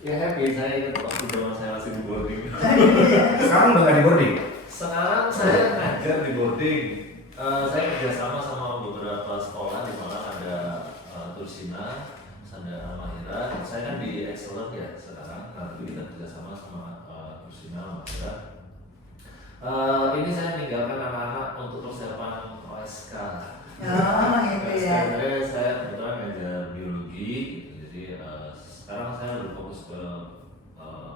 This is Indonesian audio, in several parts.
Ya happy, saya ingat waktu zaman saya masih di boarding. Sekarang udah nggak di boarding? Sekarang saya ngajar di boarding. Saya kerjasama sama beberapa sekolah di mana ada Tursina, ada Mahira. Saya kan di Excellent ya sekarang. Nanti kita kerjasama sama Tursina, Mahira. Ini saya meninggalkan anak-anak untuk persiapan OSK. Oh, itu ya. Saya kebetulan ngajar biologi, gitu. Jadi sekarang saya lebih fokus ke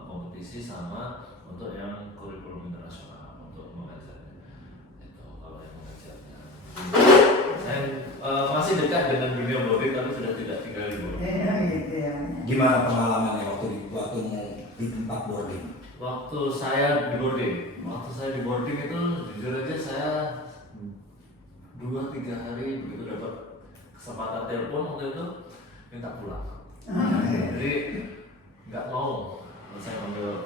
kompetisi sama untuk yang kurikulum internasional untuk mengajarnya. Itu kalau yang mengajarnya. Saya masih dekat dengan dunia boarding tapi sudah tidak tinggal di boarding. Gitu ya. Gimana pengalamannya waktu di tempat boarding? Waktu saya di boarding itu jujur aja saya 2-3 hari begitu dapat kesempatan telepon waktu itu minta pulang. Jadi nggak mau saya ambil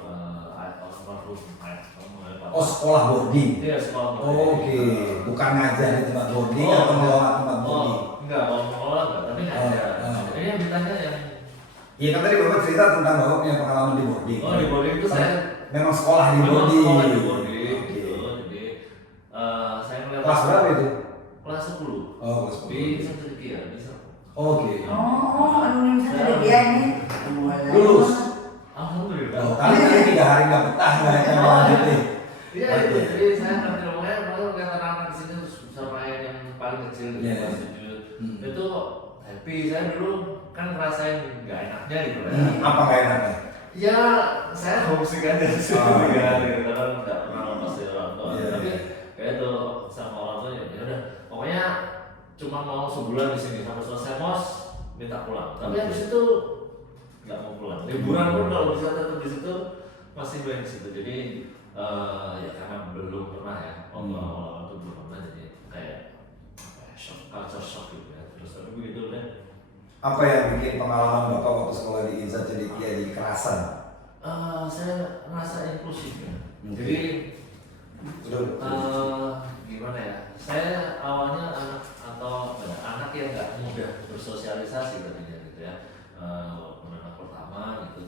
Oh, sekolah boarding? Iya, sekolah boarding. Oke, bukan ngajar di tempat boarding atau mengelola tempat boarding? Enggak, mau mengelola enggak, tapi ngajar. Ini yang ditanya yang Iya, kan tadi Bapak cerita tentang Bapak punya pengalaman di boarding. di boarding itu saya memang sekolah di memang boarding. sekolah di boarding Oke. gitu. Jadi saya melihat Kelas berapa itu? kelas 10. Oh, kelas 10. Di Sentrikia, di sana. Oke. Oh, alumni misalnya dia ini. Lulus. Alhamdulillah. Oh, kali 3 hari nggak betah nggak ada lanjutin. Iya itu, jadi saya ngerti rumahnya, malah lihat anak-anak di sini bisa main yang paling kecil di Iya. kelas 7. Itu happy, saya dulu kan ngerasain nggak enaknya gitu ya. Apa nggak enaknya? Ya, saya homesick aja sih Oh, ya, iya. gitu kan nggak pernah lepas dari orang tua. Iya, Tapi iya. kayak itu sama orang tua ya udah, pokoknya cuma mau sebulan di sini sampai selesai mos minta pulang. Tapi habis itu nggak mau pulang. Liburan pun kalau bisa tetap di situ masih main di situ. Jadi ya karena belum pernah ya, awal-awal itu belum pernah jadi kayak apa ya, shock, culture shock gitu ya. Terus tapi begitu deh. Apa yang bikin pengalaman Bapak waktu sekolah di Insa Cendekia jadi kerasan? Saya merasa inklusif ya. Oke. Jadi Betul. gimana ya? Saya awalnya anak yang nggak mudah bersosialisasi katanya gitu ya. Walaupun anak pertama gitu.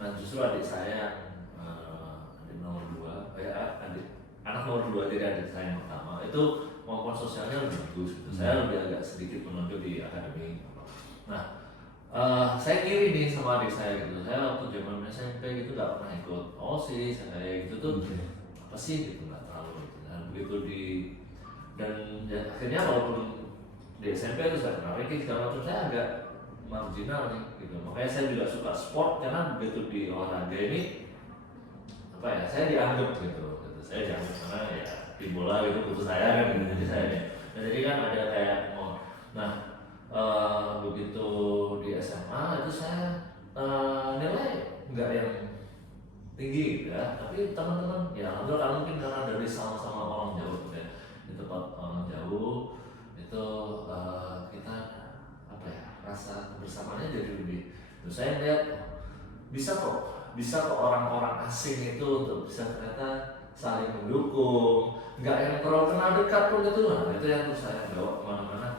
Nah justru adik saya adik nomor 2, anak nomor 2 jadi adik saya yang pertama itu kemampuan sosialnya lebih bagus gitu. Saya lebih agak sedikit menonjol di akademik. Nah, saya iri nih sama adik saya gitu. Saya waktu zaman SMP gitu nggak pernah ikut OSIS kayak gitu tuh. Apa sih gitu, nggak terlalu gitu. Dan begitu dan akhirnya walaupun di SMP itu saya pernah ranking segala macam, saya agak marginal nih gitu. Makanya saya juga suka sport karena begitu di olahraga ini apa ya, saya dianggap gitu. Saya dianggap karena ya di bola gitu putus saya kan gitu. Jadi saya jadi kan ada kayak begitu di SMA itu saya nilai nggak yang tinggi gitu ya, tapi teman-teman ya alhamdulillah mungkin karena dari sama-sama orang jauh gitu ya, di tempat orang jauh itu kita apa ya, rasa kebersamaannya jadi lebih. Terus saya lihat bisa kok orang-orang asing itu untuk bisa ternyata saling mendukung, nggak yang terlalu kenal dekat pun gitu. Nah itu yang terus saya bawa kemana-mana.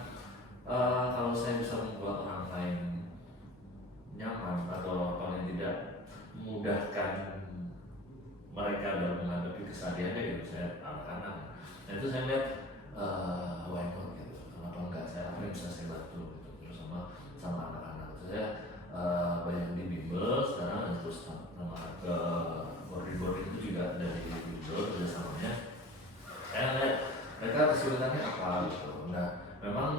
Kalau saya bisa membuat orang lain nyaman atau paling tidak memudahkan mereka dalam menghadapi kesehariannya gitu, saya anak-anak. Nah itu saya lihat why not gitu, kenapa enggak, saya apa yang bisa saya bantu gitu. Terus sama anak-anak saya banyak di bimbel sekarang, terus sama ke boarding itu juga dari bimbel kerjasamanya. Saya lihat mereka kesulitannya apa gitu. Nah memang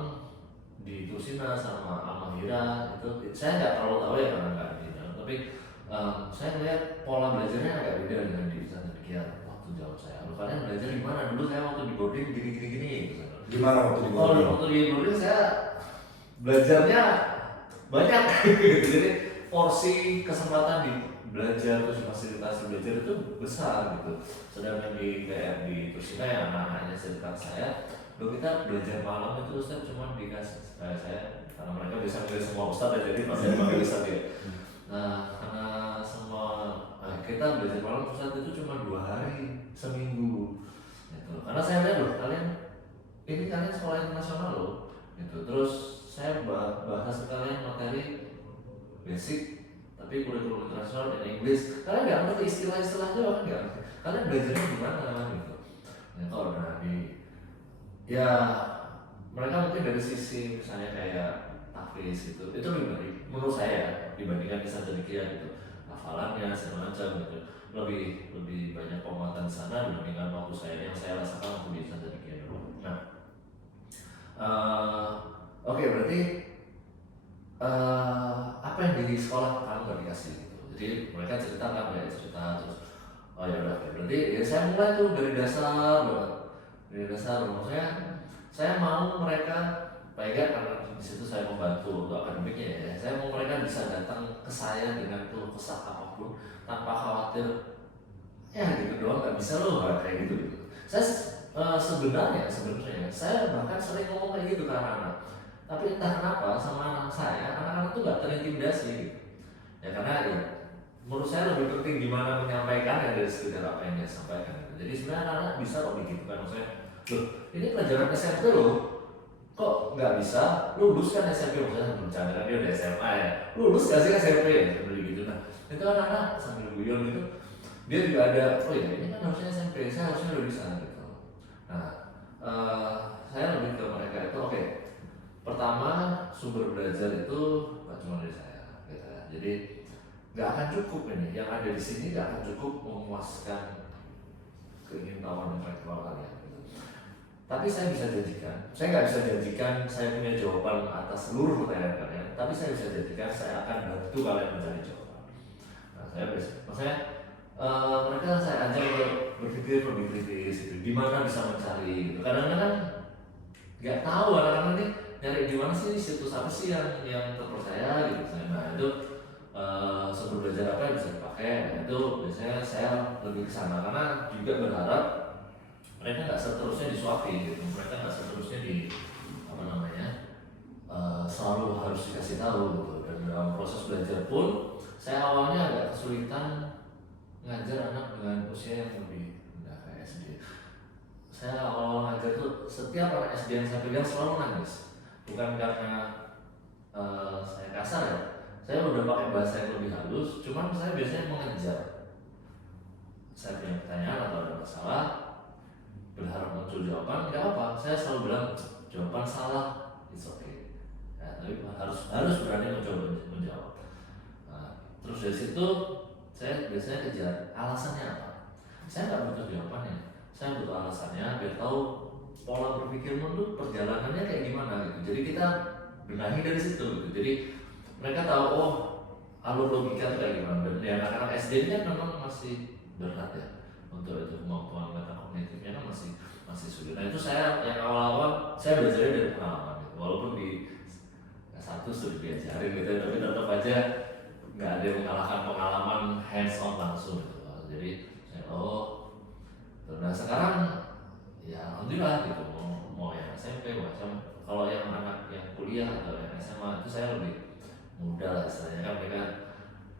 di Tursina sama Amahira itu saya nggak terlalu tahu ya karena nggak di dalam, tapi saya melihat pola belajarnya agak beda dengan di Sentrikia waktu jauh saya. Lu kalian belajar gimana? Dulu saya waktu di boarding gini gitu. Gimana waktu di boarding? Waktu di boarding saya belajarnya banyak gitu. Jadi porsi kesempatan di belajar terus fasilitasi belajar itu besar gitu. Sedangkan di Tursina yang anak-anaknya sekitar saya, kalau kita belajar malam itu Ustaz cuma dikasih saya karena mereka bisa melihat semua Ustaz ya, jadi pasti pakai Ustaz ya. Nah karena semua kita belajar malam Ustaz itu cuma 2 hari seminggu gitu. Karena saya lihat loh kalian sekolah internasional loh gitu. Terus saya bahas kalian materi basic tapi kurikulum internasional dan Inggris. Kalian nggak ngerti istilah-istilahnya, kan nggak ngerti. Kalian belajarnya gimana gitu? Ya kalau dari ya mereka mungkin dari sisi misalnya kayak tahfiz gitu, itu lebih baik menurut saya dibandingkan kisah cedekia gitu, hafalannya segala macam gitu, lebih banyak penguatan di sana dibandingkan waktu saya yang saya rasakan waktu di kisah cedekia dulu. Nah, oke, berarti apa yang di sekolah kamu nggak dikasih gitu? Jadi mereka cerita kan, ya cerita terus oh ya udah, berarti ya saya mulai tuh dari dasar banget, dari dasar. Maksudnya saya mau mereka baik karena di situ saya membantu untuk akademiknya ya. Saya mau mereka bisa datang ke saya dengan keluh kesah apapun tanpa khawatir ya gitu doang nggak bisa loh kayak gitu gitu. Saya sebenarnya saya bahkan sering ngomong kayak gitu ke anak-anak. Tapi entah kenapa sama anak saya, anak-anak tuh nggak terintimidasi gitu. Ya karena ya menurut saya lebih penting gimana menyampaikan dari sekedar apa yang dia sampaikan. Jadi sebenarnya anak-anak bisa kok begitu kan, maksudnya, loh ini pelajaran SMP loh, kok nggak bisa lulus kan SMP, maksudnya bercanda dia udah SMA ya, lulus gak sih SMP ya, seperti gitu. Nah itu anak-anak sambil guyon gitu, dia juga ada, oh ya ini kan harusnya SMP, saya harusnya udah bisa gitu. Nah saya lebih ke mereka itu, oke, pertama sumber belajar itu nggak cuma dari saya gitu ya. Jadi nggak akan cukup ini, yang ada di sini nggak akan cukup memuaskan keinginan intelektual kalian gitu. Tapi saya bisa janjikan, saya nggak bisa janjikan saya punya jawaban atas seluruh pertanyaan kalian, tapi saya bisa janjikan saya akan bantu kalian mencari jawaban. Nah saya bisa, maksudnya mereka saya ajak berpikir lebih kritis gitu, gimana bisa mencari gitu. Kadang-kadang nggak tahu anak-anak nih nyari di mana sih, situs apa sih yang terpercaya gitu. Nah itu sumber belajar apa yang bisa dipakai. Nah itu biasanya saya lebih ke sana karena juga berharap mereka nggak seterusnya disuapin gitu, mereka nggak seterusnya di apa namanya selalu harus dikasih tahu gitu. Dan dalam proses belajar pun saya awalnya agak kesulitan ngajar anak dengan usia yang lebih rendah kayak SD. Saya awal ngajar tuh setiap anak SD yang saya pegang selalu nangis, bukan karena saya kasar ya, saya udah pakai bahasa yang lebih halus, cuman saya biasanya mengejar. Saya punya pertanyaan atau ada masalah, berharap muncul jawaban, nggak apa, saya selalu bilang jawaban salah, it's okay. Ya, tapi harus berani menjawab. Nah, terus dari situ saya biasanya kejar alasannya apa. Saya nggak butuh jawabannya, saya butuh alasannya biar tahu pola berpikirmu tuh perjalanannya kayak gimana gitu. Jadi kita benahi dari situ gitu. Jadi mereka tahu oh alur logika itu kayak gimana. Dan ya, anak-anak SD nya memang masih berat ya untuk itu, kemampuan meta kognitifnya kan masih sulit. Nah itu saya yang awal-awal saya belajar dari pengalaman gitu. Walaupun di S1 sudah diajarin gitu, tapi tetap aja nggak ada yang mengalahkan pengalaman hands on langsung gitu. Jadi saya nah sekarang ya alhamdulillah gitu, mau yang SMP macam, kalau yang anak yang kuliah atau yang SMA itu saya lebih mudah lah istilahnya, kan mereka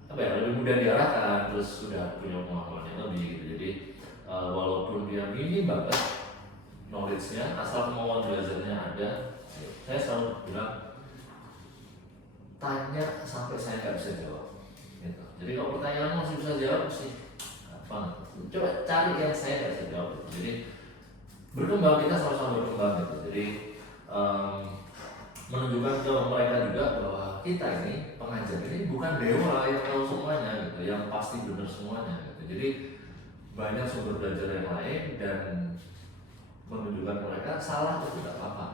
apa ya, lebih mudah diarahkan, terus sudah punya pengalaman yang lebih gitu. Jadi walaupun dia minim banget knowledge-nya, asal kemauan belajarnya ada, saya selalu bilang tanya sampai saya nggak bisa jawab gitu. Jadi kalau pertanyaan masih bisa jawab sih gampang, coba cari yang saya nggak bisa jawab gitu. Jadi berkembang, kita sama-sama berkembang gitu. Jadi menunjukkan ke mereka juga bahwa kita ini pengajar ini bukan dewa yang tahu semuanya gitu, yang pasti benar semuanya gitu. Jadi banyak sumber belajar yang lain, dan menunjukkan mereka salah itu tidak apa-apa.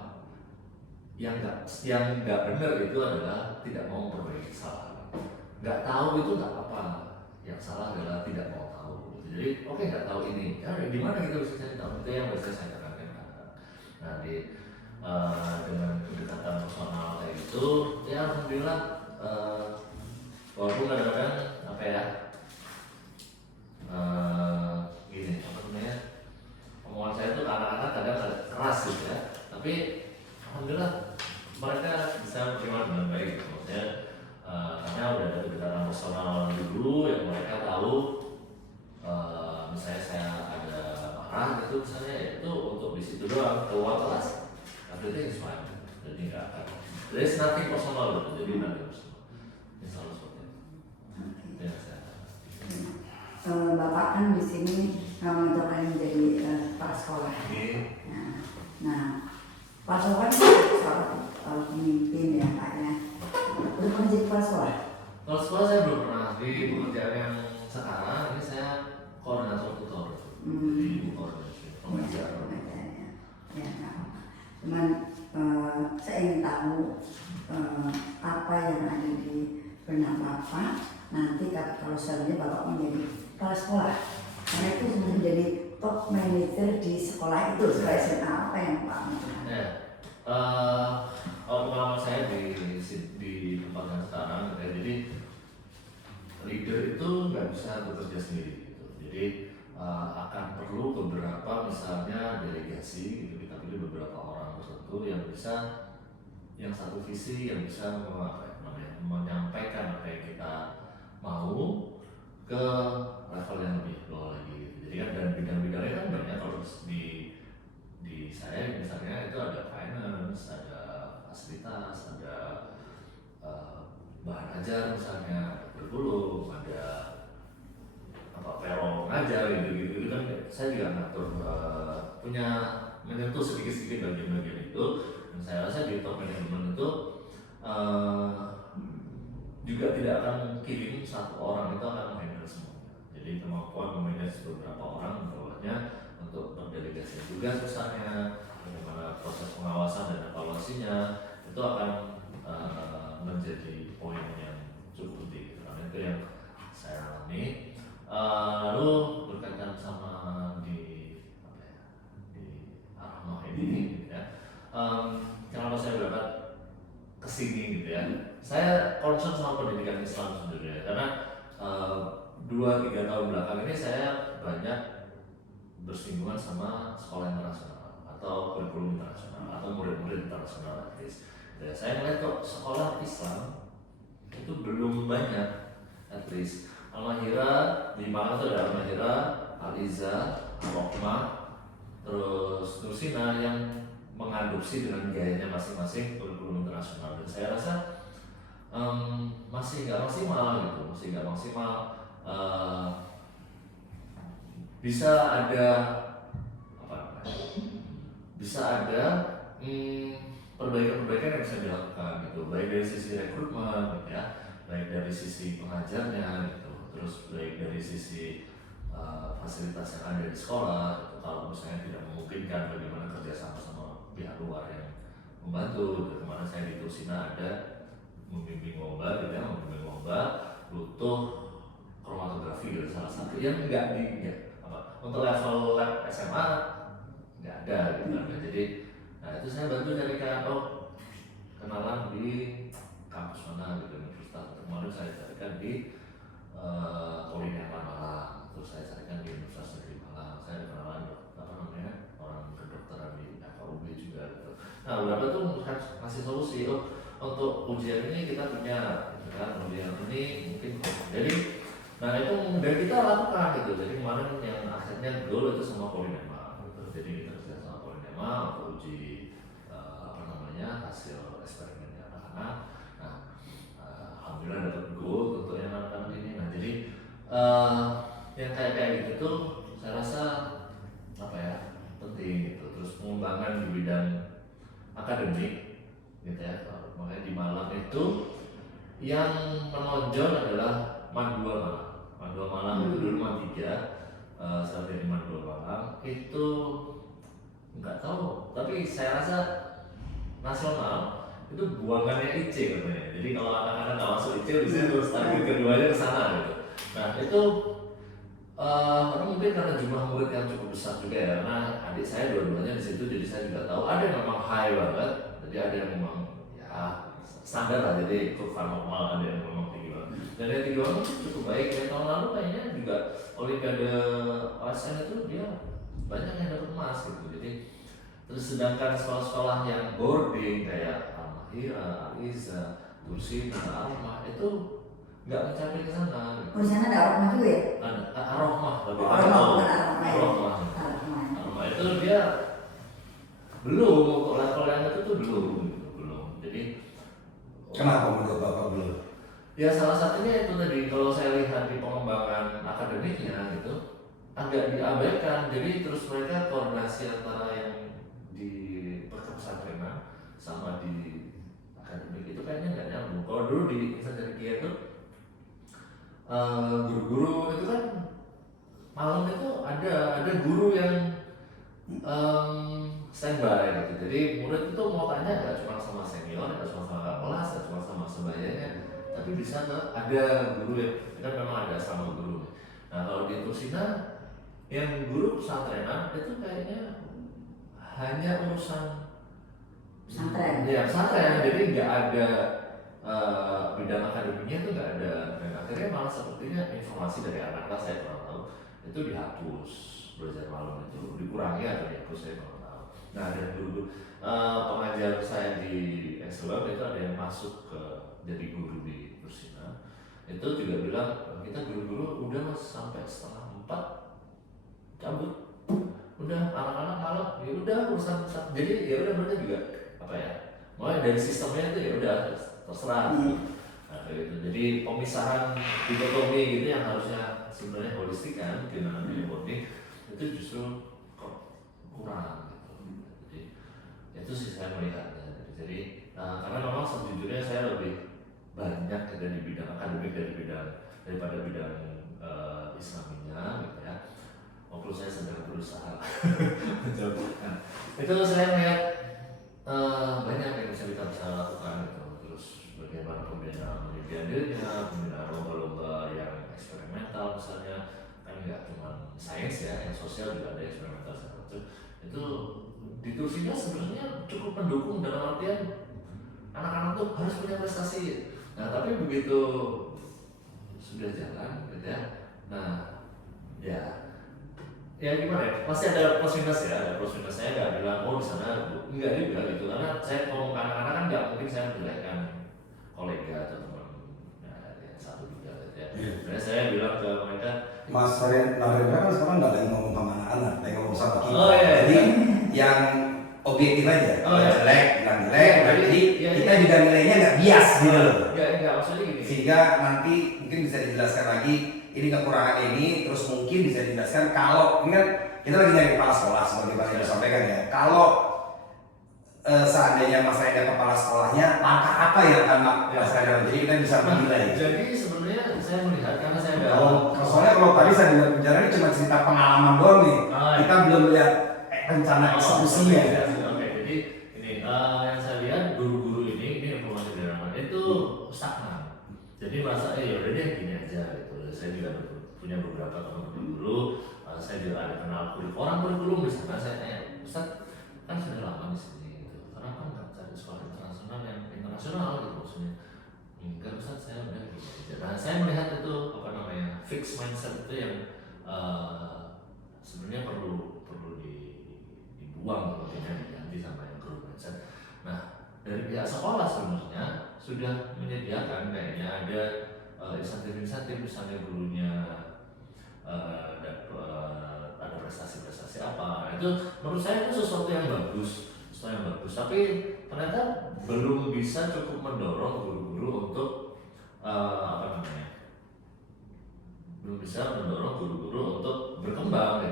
Yang nggak benar itu adalah tidak mau memperbaiki kesalahan. Nggak tahu itu nggak apa-apa. Yang salah adalah tidak mau tahu. Jadi oke, nggak tahu ini, ya di mana kita bisa cari tahu, itu yang biasa saya katakan. Nah dengan kedekatan personal kayak gitu, ya alhamdulillah walaupun kadang-kadang apa ya gini apa namanya, omongan saya tuh anak-anak kadang keras gitu ya, tapi alhamdulillah mereka bisa menerima dengan baik gitu. Maksudnya karena udah ada kedekatan personal dulu yang mereka tahu, misalnya saya ada marah gitu misalnya, ya itu untuk di situ doang, keluar kelas everything is fine, jadi nggak akan, there is nothing personal gitu, jadi nothing personal, ini selalu seperti itu. Bapak kan di sini mencoba menjadi kepala sekolah. Nah, kepala sekolah kan seorang pemimpin ya Pak ya. Udah pernah jadi kepala sekolah? Kalau sekolah saya belum pernah, di pekerjaan yang sekarang ini saya koordinator tutor di koordinasi pengajar. Ya, cuman saya ingin tahu apa yang ada di benak Bapak nanti kalau selanjutnya Bapak menjadi kepala sekolah, karena itu sudah menjadi top manager di sekolah itu, sekolah SMA apa yang Pak lakukan? Ya, kalau pengalaman saya di tempat yang sekarang, ya, jadi leader itu nggak bisa bekerja sendiri gitu. Jadi akan perlu beberapa misalnya delegasi gitu, kita pilih beberapa orang tertentu yang bisa, yang satu visi, yang bisa menyampaikan apa yang kita mau ke level yang lebih bawah lagi gitu. Jadi kan dan bidang-bidangnya kan banyak. Kalau di saya misalnya itu ada finance, ada fasilitas, ada bahan ajar misalnya, bergulung, ada payroll ngajar gitu kan. Saya juga ngatur punya menyentuh sedikit-sedikit bagian-bagian itu, dan saya rasa di top management itu juga tidak akan mungkin satu orang itu akan menghandle semuanya. Jadi kemampuan memanage beberapa orang di bawahnya untuk berdelegasi juga misalnya, bagaimana proses pengawasan dan evaluasinya itu akan menjadi poin yang cukup penting. Karena itu yang saya alami. Lalu berkaitan sama di Armah ini, gitu ya. Kenapa saya berangkat ke sini gitu ya? Saya concern sama pendidikan Islam sebenarnya, karena 2-3 tahun belakang ini saya banyak bersinggungan sama sekolah internasional atau kurikulum internasional atau murid-murid internasional. Ya, saya melihat kok sekolah Islam itu belum banyak, at least Al-Mahira di Malang itu ada Al-Mahira, Al-Iza, Al-Rohmah, terus Nursina yang mengadopsi dengan gayanya masing-masing kurikulum internasional. Dan saya rasa masih nggak maksimal gitu, bisa ada perbaikan-perbaikan yang bisa dilakukan gitu, baik dari sisi rekrutmen gitu ya, baik dari sisi pengajarnya gitu, terus baik dari sisi fasilitas yang ada di sekolah gitu. Kalau misalnya tidak memungkinkan, bagaimana kerjasama sama pihak luar yang membantu gitu. Kemarin saya di Tusina ada membimbing lomba gitu ya, butuh kromatografi gitu, salah satu yang enggak untuk level lab SMA nggak ada gitu kan. Jadi itu saya bantu carikan kenalan di kampus mana gitu, universitas. Kemarin saya carikan di Politeknik Malang, terus saya carikan di Universitas Negeri Malang. Saya ada kenalan orang kedokteran di FAUB juga gitu. Nah beberapa tuh ngasih solusi, untuk ujian ini kita punya gitu kan, ujian ini mungkin jadi itu dan kita lakukan gitu. Jadi kemarin yang akhirnya goal itu sama Polinema gitu. Jadi kita kerja sama Polinema untuk uji hasil eksperimennya anak-anak. Nah, alhamdulillah dapat goal untuk yang anak-anak ini. Nah, jadi yang kayak gitu tuh saya rasa penting gitu. Terus pengembangan di bidang akademik gitu ya. Makanya di Malang itu yang menonjol adalah Mandua Malang. Mandua Malang itu dulu Man 3, saat dari Mandua Malang itu nggak tahu, tapi saya rasa nasional itu buangannya IC katanya. Jadi kalau anak-anak nggak masuk IC bisa terus target keduanya ke sana gitu. Nah itu mungkin karena jumlah murid yang cukup besar juga ya, karena adik saya dua-duanya di situ, jadi saya juga tahu ada yang memang high banget, jadi ada yang memang ya standar lah, jadi kurva normal, ada yang memang tinggi banget. Dan yang tinggi banget cukup baik. Yang tahun lalu kayaknya juga Olimpiade OSN itu dia banyak yang dapat emas gitu. Jadi terus sedangkan sekolah-sekolah yang boarding kayak Al-Mahira, Al-Iza, Tursina, Al-Rahmah itu nggak mencapai ke sana. Gitu. Oh, di sana ada Ar-Rahmah juga ya? Ada Ar-Rahmah lebih Ar-Rahmah itu dia belum untuk level yang itu tuh belum. Jadi kenapa menurut Bapak belum? Ya salah satunya itu tadi, kalau saya lihat di pengembangan akademik akademiknya gitu agak diabaikan. Jadi terus mereka koordinasi antara yang di pesantren sama di akademik itu kayaknya nggak nyambung. Kalau dulu di insan cendekia itu guru-guru itu kan malam itu ada guru yang standby gitu. Jadi murid itu mau tanya nggak cuma sama senior, nggak cuma sama kelas, nggak cuma sama sebayanya, tapi bisa ada guru yang kan memang ada sama guru. Nah kalau di Tursina yang guru pesantrenan itu kayaknya hanya urusan pesantren. ya pesantren, jadi nggak ada bidang akademiknya itu nggak ada. Dan akhirnya malah sepertinya informasi dari anak-anak saya kurang tahu itu dihapus, belajar malam itu dikurangi atau dihapus saya kurang tahu. Nah dan dulu pengajar saya di SLB itu ada yang masuk ke jadi guru di Tursina, itu juga bilang kita guru-guru udah mas sampai 3:30 cabut, udah anak-anak malam ya udah urusan jadi ya udah mereka juga apa ya, mulai dari sistemnya itu ya udah terserah gitu. Nah, kayak gitu. Jadi pemisahan dikotomi gitu yang harusnya sebenarnya holistik kan, gimana murni itu justru kok kurang gitu. Jadi itu sih saya melihatnya. Jadi karena memang sejujurnya saya lebih banyak ada di bidang akademik daripada bidang Islaminya gitu ya. Walaupun saya sedang berusaha mencoba. Itu saya melihat banyak yang bisa kita lakukan gitu. Terus bagaimana pembinaan olimpiadenya, pembinaan lomba-lomba yang eksperimental misalnya, kan nggak cuma sains ya, yang sosial juga ada eksperimental seperti itu. Di Tursina sebenarnya cukup mendukung dalam artian anak-anak tuh harus punya prestasi. Nah tapi begitu sudah jalan gitu ya, nah ya gimana ya, pasti ada plus minus ya, ada plus minus. Saya nggak bilang oh di sana enggak juga gitu, karena saya ngomong ke anak-anak kan nggak mungkin saya menjelekkan kolega atau teman yang satu juga gitu ya. Jadi saya bilang ke mereka, Mas Narendra kan sekarang nggak lagi ngomong sama anak-anak, lagi ngomong sama kita. Oh, iya. Jadi yang objektif aja, Oh, iya. jelek, bilang jelek. Iya, Jadi iya, kita iya. juga nilainya nggak bias gitu loh. Enggak maksudnya gini. Sehingga nanti mungkin bisa dijelaskan lagi ini kekurangan ini, terus mungkin bisa dijelaskan kalau ini kan kita lagi nyari kepala sekolah seperti Mas Edo sampaikan ya. Kalau seandainya Mas Renda kepala sekolahnya, langkah apa yang akan Mas Renda? Jadi kita bisa menilai. Jadi sebenarnya saya melihat karena saya Soalnya kalau tadi saya dengar penjara ini cuma cerita pengalaman doang nih. Kita belum lihat rencana eksekusinya. Oke, jadi ini yang saya lihat guru-guru ini informasi dari mana itu stagnan. Jadi merasa ya udah deh gini aja gitu. Saya juga punya beberapa teman-teman guru, saya juga ada kenal orang kurikulum di sana. Saya tanya, Ustaz kan sudah lama di sini gitu. Kenapa nggak cari sekolah internasional yang internasional gitu maksudnya? Enggak Ustaz, saya udah gini aja. Nah saya melihat itu apa namanya fixed mindset itu yang sebenarnya perlu dibuang artinya diganti sama yang growth mindset. Nah dari pihak sekolah sebenarnya sudah menyediakan kayaknya ada insentif-insentif misalnya gurunya ada prestasi-prestasi apa. Itu menurut saya itu sesuatu yang bagus. Tapi ternyata belum bisa cukup mendorong guru-guru untuk belum bisa mendorong guru-guru untuk berkembang.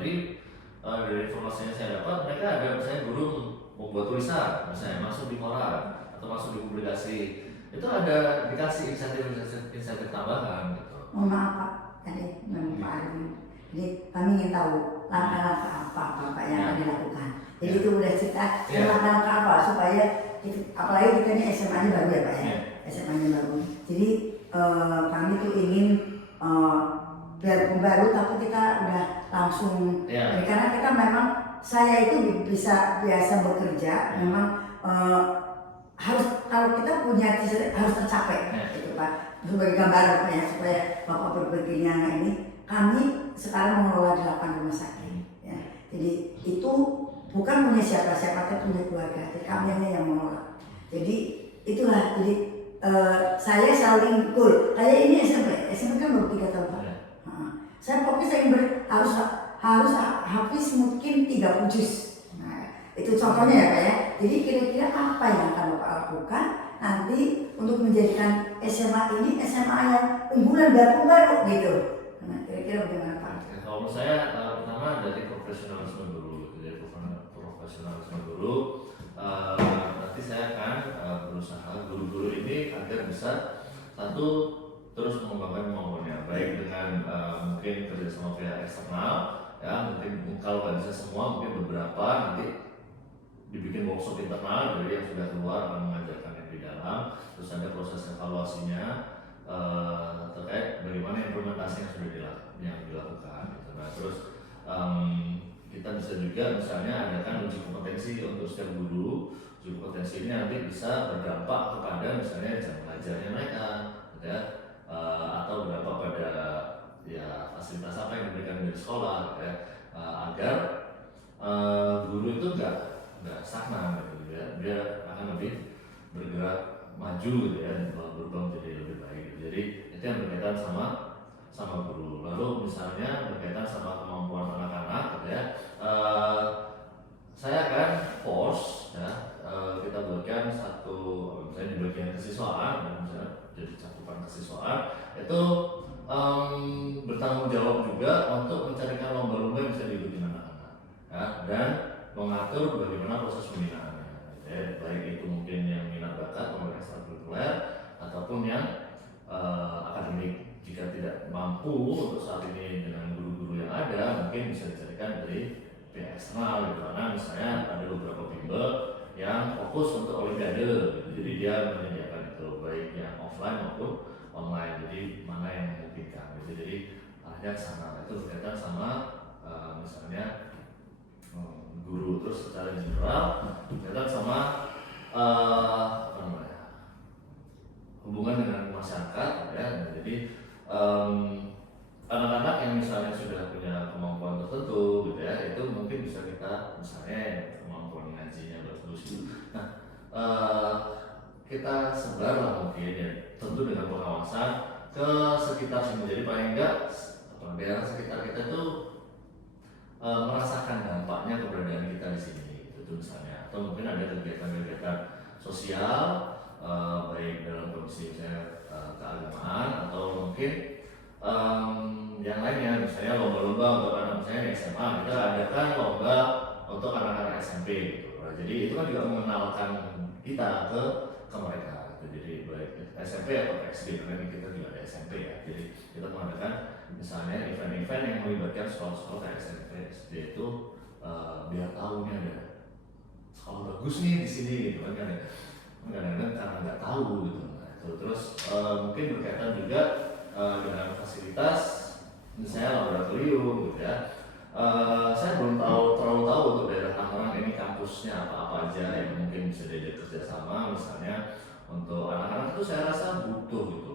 Jadi dari informasi yang saya dapat, mereka ada misalnya guru membuat tulisan, misalnya masuk di koran atau masuk di publikasi, itu ada dikasih insentif tambahan gitu. Mohon maaf Pak, tadi memang Pak Arwin. Jadi kami ingin tahu langkah-langkah apa Bapak yang akan dilakukan. Jadi itu udah cerita langkah-langkah apa supaya apalagi kita ini SMA-nya baru ya Pak ya, SMA-nya baru. Jadi kami tuh ingin biarpun baru tapi kita udah langsung. Karena kita memang saya itu biasa bekerja, memang harus kalau kita punya harus tercapai gitu Pak. Sebagai gambaran Pak ya, supaya Bapak berpikirnya ini, kami sekarang mengelola 8 rumah sakit ya. Jadi itu bukan punya siapa-siapa, tapi punya keluarga. Jadi kami hanya yang mengelola. Jadi itulah, jadi saya selalu goal. Kayak ini SMP kan baru 3 tahun Pak. Saya pokoknya saya harus habis mungkin 30 juz. Nah, itu contohnya ya Pak ya. Jadi kira-kira apa yang akan Bapak lakukan nanti untuk menjadikan SMA ini SMA yang unggulan baru gitu. Nah, kira-kira bagaimana Pak? Kalau menurut saya pertama dari profesionalisme guru, gitu ya, profesionalisme guru. Nanti saya akan berusaha guru-guru ini agar bisa satu terus mengembangkan kemampuannya, baik dengan mungkin kerjasama pihak eksternal, ya mungkin kalau nggak bisa semua, mungkin beberapa nanti dibikin workshop internal dari yang sudah keluar akan mengajarkan yang di dalam, terus ada proses evaluasinya terkait bagaimana implementasi yang dilakukan. Gitu. Nah, terus kita bisa juga misalnya adakan uji kompetensi untuk setiap guru. Uji kompetensi ini nanti bisa berdampak kepada misalnya jam belajarnya mereka, gitu ya, atau berdampak pada ya fasilitas apa yang diberikan dari sekolah, gitu ya, agar guru itu nggak stagnan, gitu ya, dia akan lebih bergerak maju, gitu ya, berubah menjadi lebih baik. Gitu. Jadi itu yang berkaitan sama guru. Lalu misalnya berkaitan sama kemampuan anak-anak, gitu ya, saya akan force, ya, kita buatkan satu misalnya di bagian kesiswaan, ya, misalnya jadi cakupan kesiswaan itu bertanggung jawab juga untuk mencarikan lomba-lomba yang bisa diikuti anak-anak, ya, dan mengatur bagaimana proses pembinaannya, ya, baik itu mungkin yang minat bakat lomba ekstrakurikuler ataupun yang akademik. Jika tidak mampu untuk saat ini dengan guru-guru yang ada, mungkin bisa dicarikan dari pihak eksternal, gitu. Karena misalnya ada beberapa bimbel yang fokus untuk olimpiade, gitu. Jadi dia menyediakan itu baik yang offline maupun online. Jadi mana yang memungkinkan, gitu. Jadi arahnya ke sana. Itu berkaitan sama misalnya guru. Terus secara general berkaitan sama apa namanya, hubungan dengan masyarakat, ya. Jadi anak-anak yang misalnya sudah punya kemampuan tertentu, gitu ya, itu mungkin bisa kita misalnya kemampuan ngajinya bagus. Nah, kita sebar lah mungkin, ya, tentu dengan pengawasan ke sekitar sini. Jadi paling enggak daerah sekitar kita itu merasakan dampaknya keberadaan kita di sini, gitu misalnya. Atau mungkin ada kegiatan-kegiatan sosial, baik dalam kondisi misalnya keagamaan atau mungkin yang lainnya, misalnya lomba-lomba untuk anak misalnya di SMA, kita adakan lomba untuk anak-anak SMP, gitu. Nah, jadi itu kan juga mengenalkan kita ke mereka, gitu. Jadi baik SMP atau SD, karena kita juga ada SMP, ya. Jadi kita mengadakan misalnya event-event yang melibatkan sekolah-sekolah kayak SMP, SD itu biar tahu nih ada sekolah bagus nih di sini, gitu kan. Kadang-kadang karena nggak tahu, gitu. Nah, itu terus mungkin berkaitan juga dengan fasilitas misalnya laboratorium, gitu ya. Saya belum terlalu tahu untuk daerah Tangerang ini kampusnya apa-apa aja yang mungkin bisa diajak kerjasama. Misalnya untuk anak-anak itu saya rasa butuh, gitu,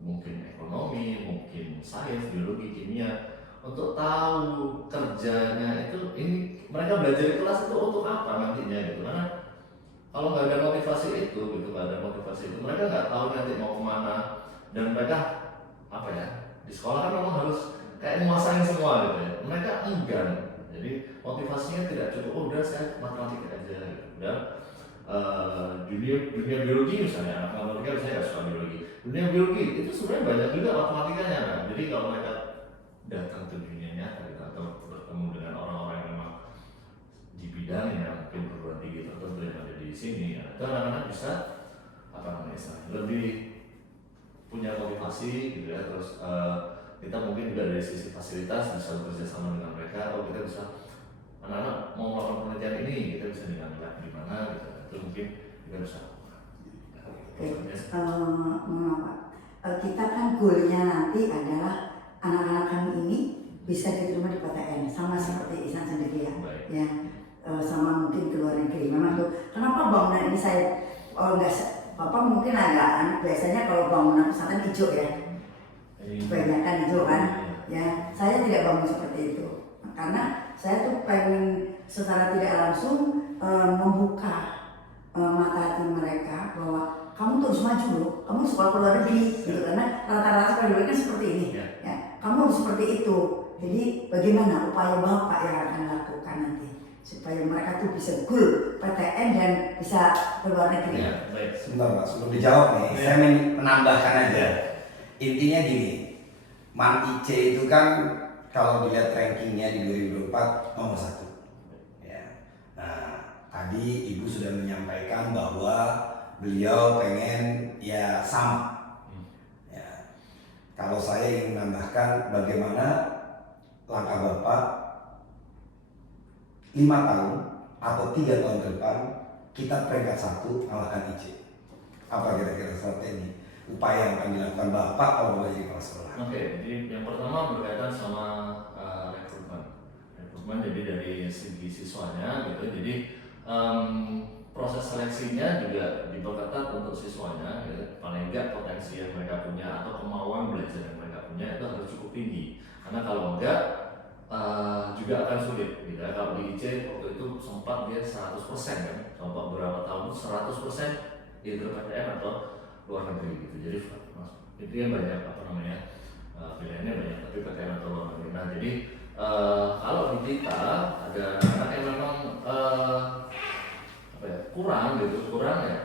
mungkin ekonomi, mungkin sains, biologi, kimia, untuk tahu kerjanya itu ini mereka belajar di kelas itu untuk apa nantinya, gitu. Karena kalau nggak ada motivasi itu, gitu, nggak ada motivasi itu, mereka nggak tahu nanti mau kemana. Dan mereka apa ya, di sekolah kan memang harus kayak menguasain semua, gitu ya. Mereka enggan, jadi motivasinya tidak cukup. Oh, udah saya matematika aja, gitu. Dan dunia biologi misalnya, anak matematika saya nggak suka biologi. Dunia biologi itu sebenarnya banyak juga matematikanya, kan. Jadi kalau mereka datang ke dunia nyata, gitu, atau bertemu dengan orang-orang yang memang di bidangnya, mungkin perguruan tinggi tertentu yang ada di sini, ya, itu anak-anak bisa apa namanya, lebih punya motivasi, gitu ya. Terus kita mungkin juga dari sisi fasilitas bisa bekerja sama dengan mereka. Oh, kita bisa, anak-anak mau melakukan penelitian ini, kita bisa dengan lab di mana, gitu. Itu mungkin kita bisa. Mengapa? Kita kan goalnya nanti adalah anak-anak kami ini bisa diterima di PTN, sama seperti Ihsan sendiri, ya. Ya, sama mungkin ke luar negeri. Memang tuh, kenapa bangunan ini saya Bapak mungkin agak anak biasanya kalau bangunan pesantren hijau, ya. Kebanyakan hijau, kan. Ya, saya tidak bangun seperti itu. Karena saya tuh pengen secara tidak langsung membuka mata hati mereka bahwa kamu terus maju loh, kamu sekolah ke luar negeri, gitu. Karena rata-rata sekolah di luar kan seperti ini, ya. Kamu harus seperti itu. Jadi bagaimana upaya Bapak yang akan lakukan nanti supaya mereka tuh bisa goal PTN dan bisa ke luar negeri? Ya, baik. Sebentar Mas, sebelum dijawab nih, saya menambahkan aja. Intinya gini, Man IC itu kan kalau dilihat rankingnya di 2024 nomor 1. Ya. Nah, tadi Ibu sudah menyampaikan bahwa beliau pengen ya sama. Ya. Kalau saya ingin menambahkan bagaimana langkah Bapak 5 tahun atau 3 tahun ke depan kita peringkat 1 kalahkan IC. Apa kira-kira strategi upaya yang akan dilakukan Bapak kalau Bapak jadi kepala sekolah? Oke, jadi yang pertama berkaitan sama rekrutmen jadi dari segi siswanya gitu. Jadi proses seleksinya juga diperketat untuk siswanya gitu. Paling enggak potensi yang mereka punya atau kemauan belajar yang mereka punya itu harus cukup tinggi, karena kalau enggak juga akan sulit gitu ya. Kalau di IC waktu itu sempat dia 100% kan, sampai beberapa tahun 100% either PTN atau luar negeri gitu. Jadi itu yang banyak pilihannya banyak, tapi PTN atau luar negeri. Nah jadi kalau di kita ada anak yang memang kurang ya,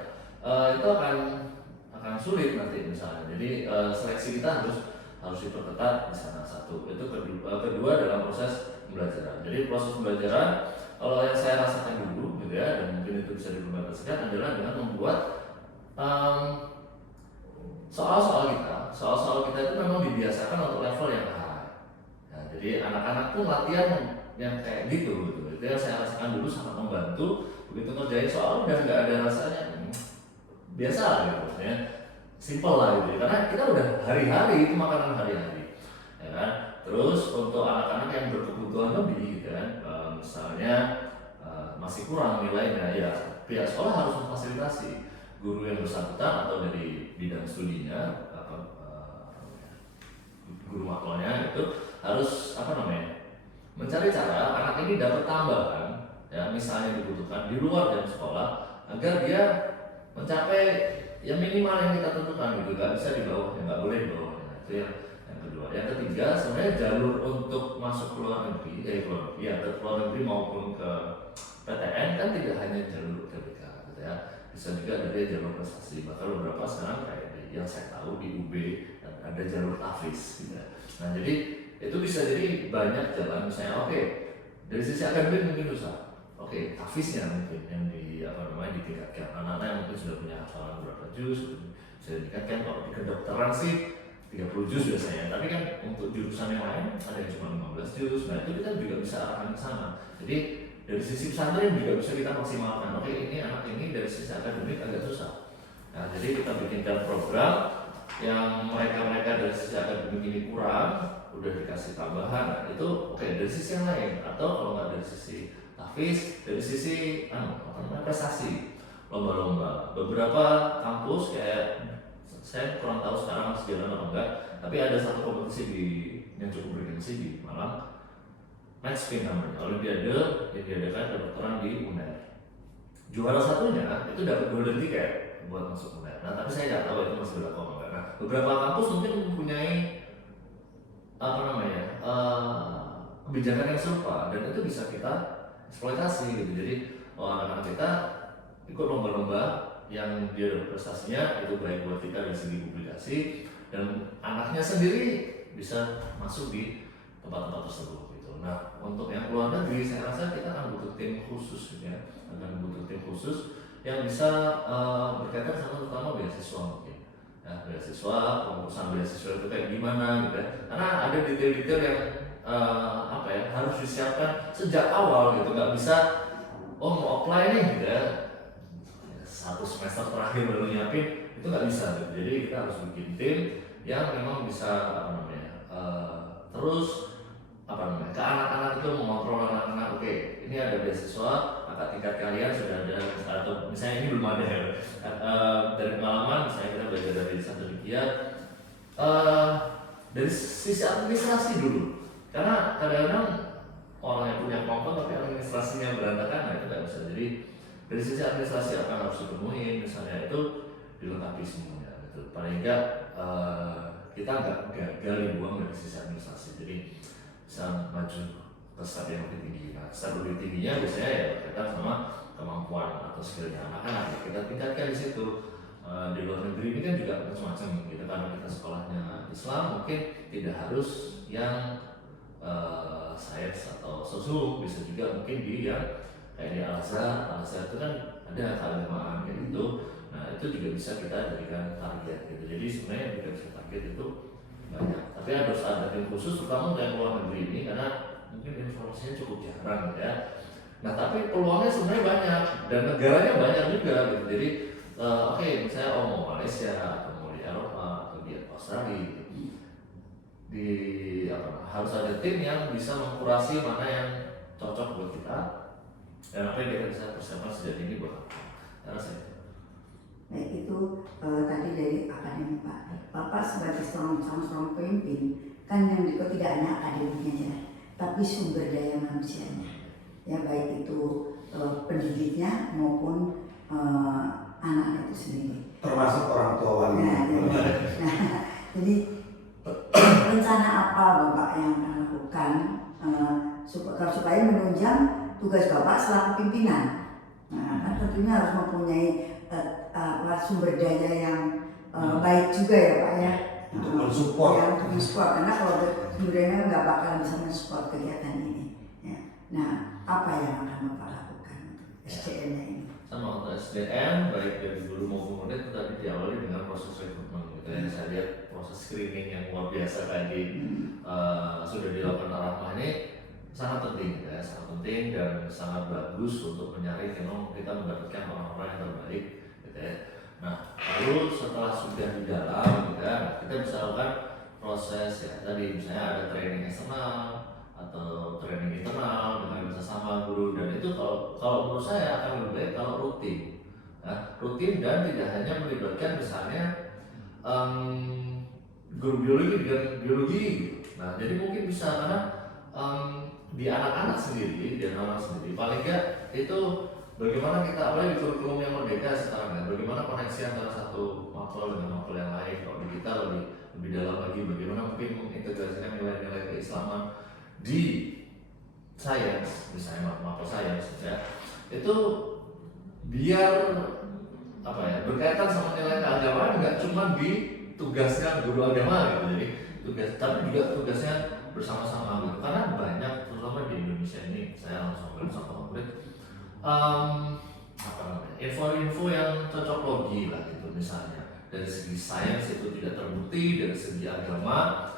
itu akan sulit nanti misalnya. Jadi seleksi kita harus diperketat di sana, satu. Itu kedua dalam proses pembelajaran. Jadi proses pembelajaran kalau yang saya rasakan dulu gitu ya, dan mungkin itu bisa diimplementasikan adalah dengan membuat soal-soal kita itu memang dibiasakan untuk level yang high. Nah, jadi anak-anak tuh latihan yang kayak gitu. Itu yang saya rasakan dulu sangat membantu. Begitu ngerjain soal udah nggak ada rasanya biasa lah gitu, maksudnya simple lah gitu. Karena kita udah hari-hari itu makanan hari-hari, ya kan. Terus untuk anak-anak yang berkebutuhan lebih gitu kan, misalnya masih kurang nilainya, ya pihak sekolah harus memfasilitasi guru yang bersangkutan atau dari bidang studinya, guru matkulnya itu harus mencari cara anak ini dapat tambahan ya, misalnya dibutuhkan di luar jam sekolah agar dia mencapai yang minimal yang kita tentukan gitu, nggak bisa di bawahnya, nggak boleh di bawahnya. Itu yang kedua. Yang ketiga sebenarnya jalur untuk masuk ke luar negeri, ke luar negeri maupun ke PTN kan tidak hanya jalur UTBK gitu ya, bisa juga dari jalur prestasi. Bahkan beberapa sekarang kayak yang saya tahu di UB ada jalur TAFIS gitu ya. Nah jadi itu bisa jadi banyak jalan, misalnya dari sisi akademik mungkin susah. TAFISnya mungkin yang ditingkatkan. Anak-anak yang mungkin sudah punya hafalan beberapa juz bisa ditingkatkan. Kalau di kedokteran sih 30 juz biasanya, tapi kan untuk jurusan yang lain ada yang cuma 15 juz. Nah itu kita juga bisa arahkan ke sana. Jadi dari sisi pesantren juga bisa kita maksimalkan. Ini anak ini dari sisi akademik agak susah. Nah jadi kita bikinkan program yang mereka dari sisi akademik ini kurang, udah dikasih tambahan. Nah, itu dari sisi yang lain, atau kalau nggak dari sisi TAFIS, dari sisi prestasi, lomba-lomba. Beberapa kampus kayak saya kurang tahu sekarang masih jalan atau enggak, tapi ada satu kompetisi yang cukup bergengsi di Malang, Matchpin namanya, Olimpiade yang diadakan kedokteran di UNER. Juara satunya itu dapat golden ticket buat masuk UNER. Nah tapi saya nggak tahu itu masih berlaku apa enggak. Nah beberapa kampus mungkin mempunyai kebijakan yang serupa, dan itu bisa kita eksploitasi gitu. Jadi anak-anak kita ikut lomba-lomba yang dia ada prestasinya, itu baik buat kita dari segi publikasi, dan anaknya sendiri bisa masuk di tempat-tempat tersebut gitu. Nah untuk yang luar negeri saya rasa kita akan butuh tim khusus gitu ya, yang bisa berkaitan sama terutama beasiswa mungkin. Nah, beasiswa, pengurusan beasiswa itu kayak gimana gitu ya. Karena ada detail-detail yang harus disiapkan sejak awal gitu, nggak bisa mau apply nih gitu ya, satu semester terakhir baru nyiapin, itu nggak bisa gitu. Jadi kita harus bikin tim yang memang bisa terus ke anak-anak itu mengontrol anak-anak. Ini ada beasiswa, kakak tingkat kalian sudah ada, atau misalnya ini belum ada ya. Dari pengalaman misalnya kita belajar dari satu demikian, dari sisi administrasi dulu, karena kadang-kadang orang yang punya kemampuan tapi administrasinya berantakan, nah itu nggak bisa. Jadi dari sisi administrasi apa yang harus dipenuhi misalnya itu dilengkapi semuanya gitu. Paling enggak kita nggak gagal dibuang dari sisi administrasi, jadi bisa maju ke step yang lebih tinggi. Nah, step lebih tingginya biasanya ya berkaitan sama kemampuan atau skillnya anak-anak. Kita tingkatkan di situ. di luar negeri ini kan juga macam-macam gitu, karena kita sekolahnya Islam mungkin tidak harus yang sains atau sosial, bisa juga mungkin di yang kayak di Al-Azhar itu kan ada keagamaan kayak gitu. Nah itu juga bisa kita jadikan target gitu. Jadi sebenarnya yang kita bisa target itu banyak, tapi harus ada tim khusus terutama untuk yang luar negeri ini karena mungkin informasinya cukup jarang gitu ya. Nah tapi peluangnya sebenarnya banyak dan negaranya banyak juga gitu. Jadi oke, misalnya mau Malaysia atau mau di Eropa atau di Australia gitu. Harus ada tim yang bisa mengkurasi mana yang cocok buat kita dan apa yang kita bisa persiapkan sejak ini buat apa. Saya Baik, itu tadi dari akademik Pak. Bapak sebagai seorang pemimpin kan yang tidak hanya akademiknya saja, tapi sumber daya manusianya. Ya baik itu pendidiknya maupun anak itu sendiri. Termasuk orang tua wali. Jadi rencana apa Bapak yang akan lakukan supaya menunjang tugas Bapak selaku pimpinan? Nah, kan tentunya harus mempunyai sumber daya yang baik juga ya Pak ya. Untuk mensupport. Ya, untuk mensupport, karena kalau sumber daya nggak bakal bisa mensupport kegiatan ini. Ya. Nah, apa yang akan Bapak lakukan untuk SDM-nya ini? sama untuk SDM baik dari guru maupun murid itu tadi diawali dengan proses rekrutmen gitu ya. Saya lihat proses screening yang luar biasa tadi sudah dilakukan Rahma ini sangat penting gitu ya, sangat penting dan sangat bagus untuk menyaring memang kita mendapatkan orang-orang yang terbaik gitu ya. Nah lalu setelah sudah di dalam gitu ya, kita bisa lakukan proses ya tadi misalnya ada training eksternal atau training internal dengan bersama guru, dan itu kalau menurut saya akan lebih baik kalau rutin, rutin dan tidak hanya melibatkan misalnya guru biologi dengan biologi gitu. Nah jadi mungkin bisa karena di anak-anak sendiri, paling nggak itu bagaimana kita apalagi di kurikulum yang merdeka sekarang ya, bagaimana koneksi antara satu makhluk dengan makhluk yang lain. Kalau di kita lebih dalam lagi bagaimana mungkin mengintegrasikan nilai-nilai keislaman di sains, misalnya makhluk sains ya, itu biar apa ya berkaitan sama nilai keagamaan, nggak cuma di tugasnya guru agama gitu, jadi tapi juga tugasnya bersama-sama gitu, karena banyak terutama di Indonesia ini saya langsung sama murid info-info yang cocok logi lah gitu, misalnya dari segi sains itu tidak terbukti, dari segi agama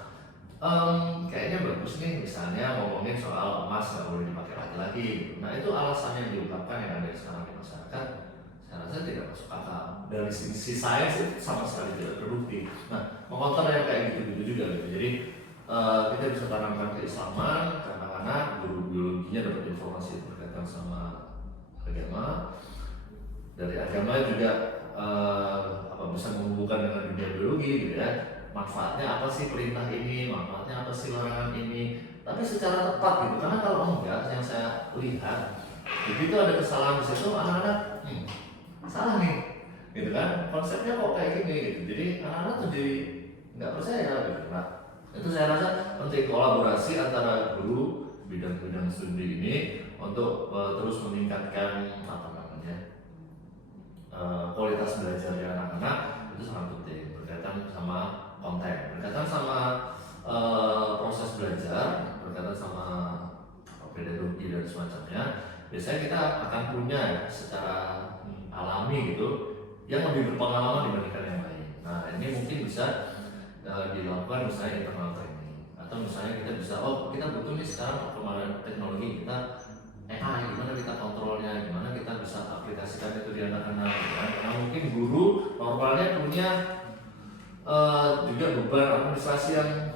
kayaknya bagus nih, misalnya ngomongin soal emas nggak boleh dipakai laki-laki. Nah itu alasan yang diungkapkan yang ada sekarang di masyarakat, saya rasa tidak masuk akal. Dari sisi sains itu sama sekali tidak terbukti. Nah mengontrol yang kayak gitu-gitu juga gitu. Jadi kita bisa tanamkan keislaman karena guru biologinya dapat informasi berkaitan sama agama. Dari agama juga bisa menghubungkan dengan dunia biologi gitu ya. Manfaatnya apa sih perintah ini, manfaatnya apa sih larangan ini, tapi secara tepat gitu. Karena kalau enggak, yang saya lihat begitu ada kesalahan di situ, anak-anak salah nih gitu kan, konsepnya kok kayak gini gitu. Jadi anak-anak tuh jadi nggak percaya gitu. Nah itu saya rasa penting kolaborasi antara guru bidang-bidang studi ini untuk terus meningkatkan kualitas belajarnya anak-anak. Itu sangat penting berkaitan sama konten, berkaitan sama proses belajar, berkaitan sama pedagogi dan semacamnya. Biasanya kita akan punya ya, secara alami gitu yang lebih berpengalaman dibandingkan yang lain. Nah ini mungkin bisa dilakukan misalnya internal training, atau misalnya kita bisa kita butuh nih sekarang perkembangan teknologi, kita AI gimana kita kontrolnya, gimana kita bisa aplikasikan itu di anak-anak ya. Karena mungkin guru normalnya punya juga beban administrasi yang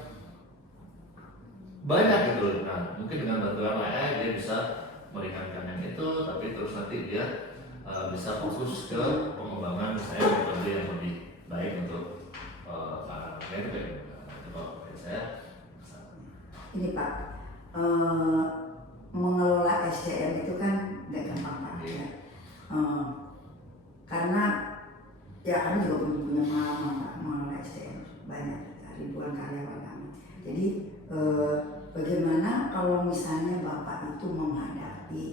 banyak gitu. Nah mungkin dengan bantuan AI dia bisa meringankan yang itu, tapi terus nanti dia bisa fokus ke pengembangan misalnya metode yang lebih baik untuk anak-anak. Kalau saya ini Pak, mengelola SDM itu kan nggak gampang Pak ya. Karena ya kami juga punya pengalaman Pak mengelola SDM, banyak ribuan karyawan kami. Jadi bagaimana kalau misalnya Bapak itu menghadapi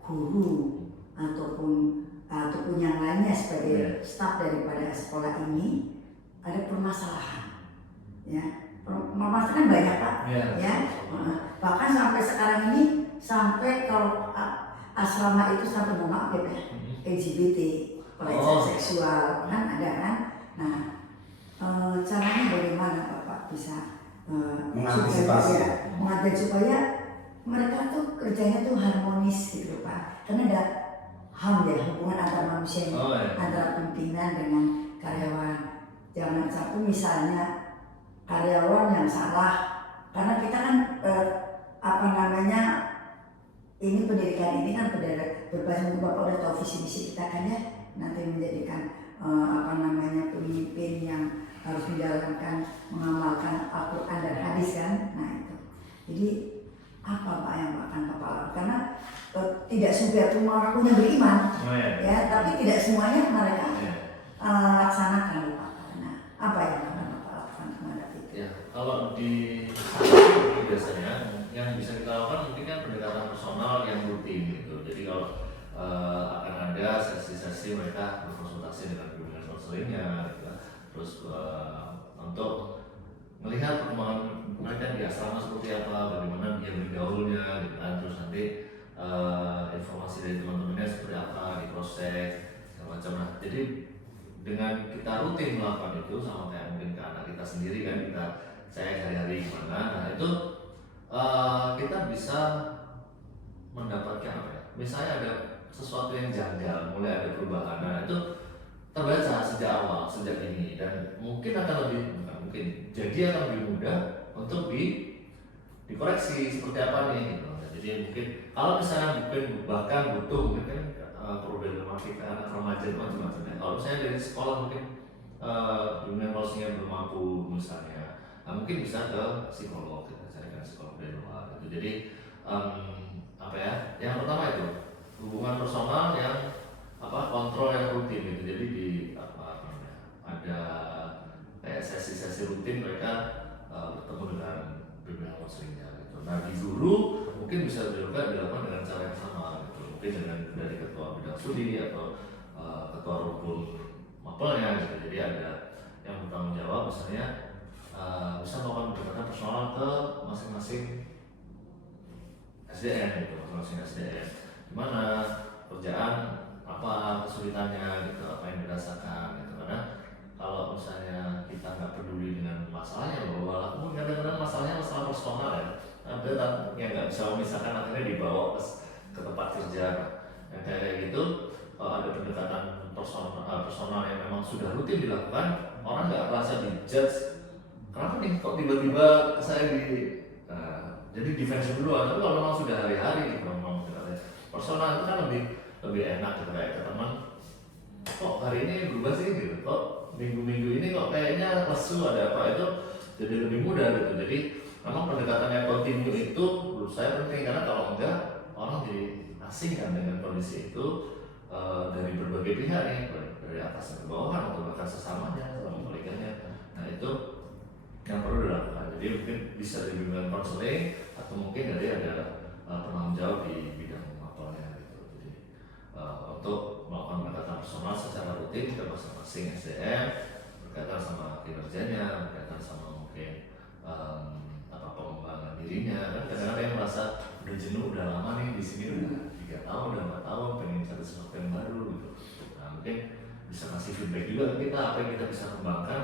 guru ataupun ataupun yang lainnya sebagai staf daripada sekolah ini ada permasalahan, ya permasalahan banyak Pak, ya bahkan sampai sekarang ini sampai kalau asrama itu sampai mau maaf ya LGBT pelecehan seksual kan ada kan. Nah caranya bagaimana Bapak bisa mengantisipasi supaya mereka tuh kerjanya tuh harmonis gitu Pak, karena ada HAM ya, hubungan antar manusia antara pimpinan dengan karyawan. Jangan sampai misalnya karyawan yang salah, karena kita kan ini pendidikan ini kan berbasis Bapak udah tahu visi misi kita kan ya, nanti menjadikan pemimpin yang harus menjalankan mengamalkan Al-Quran dan hadis kan. Nah itu jadi apa Pak yang akan Bapak lakukan, karena tidak semua orang punya beriman ya, tapi tidak semuanya mereka laksanakan Pak. Nah apa yang akan Bapak lakukan menghadapi itu? Ya, kalau di biasanya yang bisa kita lakukan mungkin kan pendekatan personal yang rutin gitu. Jadi kalau akan ada sesi-sesi mereka berkonsultasi dengan bimbingan konselingnya gitu. Terus untuk melihat perkembangan mereka di asrama seperti apa, bagaimana dia bergaulnya gitu kan. Terus nanti informasi dari teman-temannya seperti apa, diproses segala macam. Nah, jadi dengan kita rutin melakukan itu sama kayak mungkin ke anak kita sendiri kan, kita cek hari-hari gimana. Nah itu kita bisa mendapatkan apa ya? Misalnya ada sesuatu yang janggal, mulai ada perubahan. Nah itu terbaca sejak awal, sejak ini, dan mungkin akan jadi akan lebih mudah untuk dikoreksi seperti apa nih gitu. Jadi mungkin kalau misalnya bahkan butuh mungkin problematika anak remaja macam-macam ya. Kalau misalnya dari sekolah mungkin dunia polisinya belum mampu misalnya, mungkin bisa ke psikolog, kita carikan psikolog dari luar gitu. Jadi yang pertama itu hubungan personal yang kontrol yang rutin gitu. Jadi ada kayak sesi-sesi rutin mereka bertemu dengan pimpinan konselingnya gitu. Nah di guru mungkin bisa juga dilakukan dengan cara yang sama gitu. Mungkin dari ketua bidang studi atau ketua rukun mapelnya gitu. Jadi ada yang bertanggung jawab misalnya bisa melakukan pendekatan personal ke masing-masing SDM gitu, masing-masing SDM. Gimana kerjaan, apa kesulitannya gitu, apa yang dirasakan gitu. Karena kalau misalnya kita nggak peduli dengan masalahnya, walaupun kadang-kadang masalahnya masalah personal ya, ada yang nggak bisa memisahkan, akhirnya dibawa ke tempat kerja. Yang kayak gitu, kalau ada pendekatan personal yang memang sudah rutin dilakukan, orang nggak merasa dijudge. Kenapa nih kok tiba-tiba saya jadi defense dulu? Tapi kalau memang sudah hari-hari gitu, memang personal itu kan lebih enak gitu, kayak ke teman. Kok hari ini berubah sih gitu? Kok minggu-minggu ini kok kayaknya lesu, ada apa? Itu jadi lebih mudah gitu. Jadi memang pendekatan yang kontinu itu menurut saya penting, karena kalau enggak orang jadi asing kan dengan kondisi itu dari berbagai pihak nih, dari atas ke bawahan atau bahkan sesamanya, sama koleganya. Nah itu yang perlu dilakukan. Jadi mungkin bisa dari bimbingan konseling atau mungkin dari ada penanggung jawab di bidang mapelnya gitu. Jadi untuk melakukan pendekatan personal secara rutin ke masing-masing SDM, berkaitan sama kinerjanya, berkaitan sama mungkin pengembangan dirinya. Kan kadang-kadang yang merasa udah jenuh, udah lama nih di sini, udah 3 tahun, udah 4 tahun, pengen cari sesuatu yang baru gitu. Nah mungkin bisa kasih feedback juga ke kita apa yang kita bisa kembangkan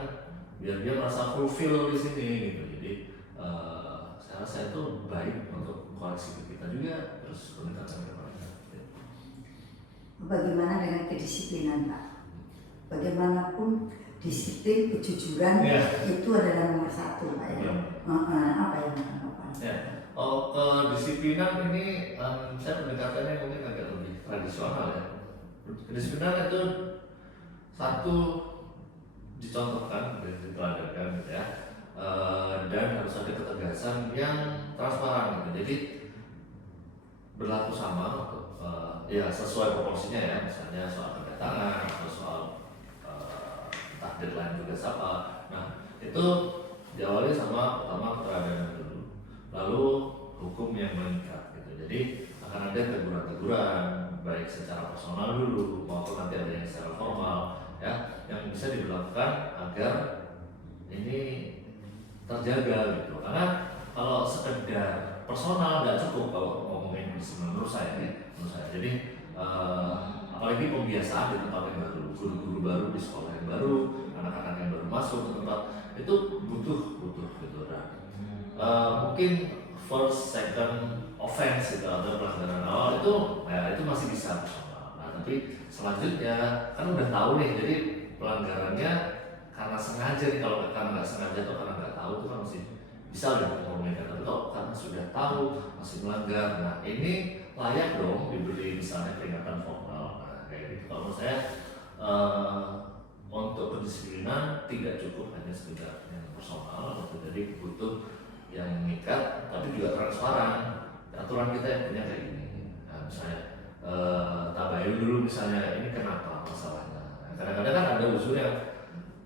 biar dia merasa fulfill di sini gitu. Jadi saya rasa itu baik untuk koreksi ke kita juga, terus pendekatan ke mereka. Bagaimana dengan kedisiplinan Pak? Bagaimanapun disiplin, kejujuran itu adalah nomor 1 Pak ya. Apa yang akan Bapak? Kedisiplinan ini saya pendekatannya mungkin agak lebih tradisional ya. Kedisiplinan itu satu dicontohkan, diteladankan gitu ya, dan harus ada ketegasan yang transparan gitu. Jadi berlaku sama untuk sesuai proporsinya ya, misalnya soal kedatangan atau soal entah deadline tugas apa. Nah itu diawali sama pertama keteladanan dulu, lalu hukum yang mengikat gitu. Jadi akan ada teguran-teguran baik secara personal dulu maupun nanti ada yang secara formal ya, yang bisa dilakukan agar ini terjaga gitu. Karena kalau sekedar personal nggak cukup kalau ngomongin menurut saya ya, jadi apalagi pembiasaan di tempat yang baru, guru-guru baru di sekolah yang baru, anak-anak yang baru masuk ke tempat itu butuh gitu. Mungkin first, second offense gitu atau pelanggaran awal itu masih bisa personal. Nah tapi selanjutnya kan udah tahu nih, jadi pelanggarannya karena sengaja nih, kalau karena nggak sengaja atau karena nggak tahu itu kan masih bisa dikompromikan. Tapi kalau karena sudah tahu masih melanggar, nah ini layak dong diberi misalnya peringatan formal. Nah kayak gitu. Kalau menurut saya untuk pendisiplinan tidak cukup hanya sekedar yang personal, jadi butuh yang mengikat tapi juga transparan. Aturan kita yang punya kayak gini. Nah, misalnya tabayun dulu misalnya, ini kenapa masalahnya. Nah, kadang-kadang kan ada usul yang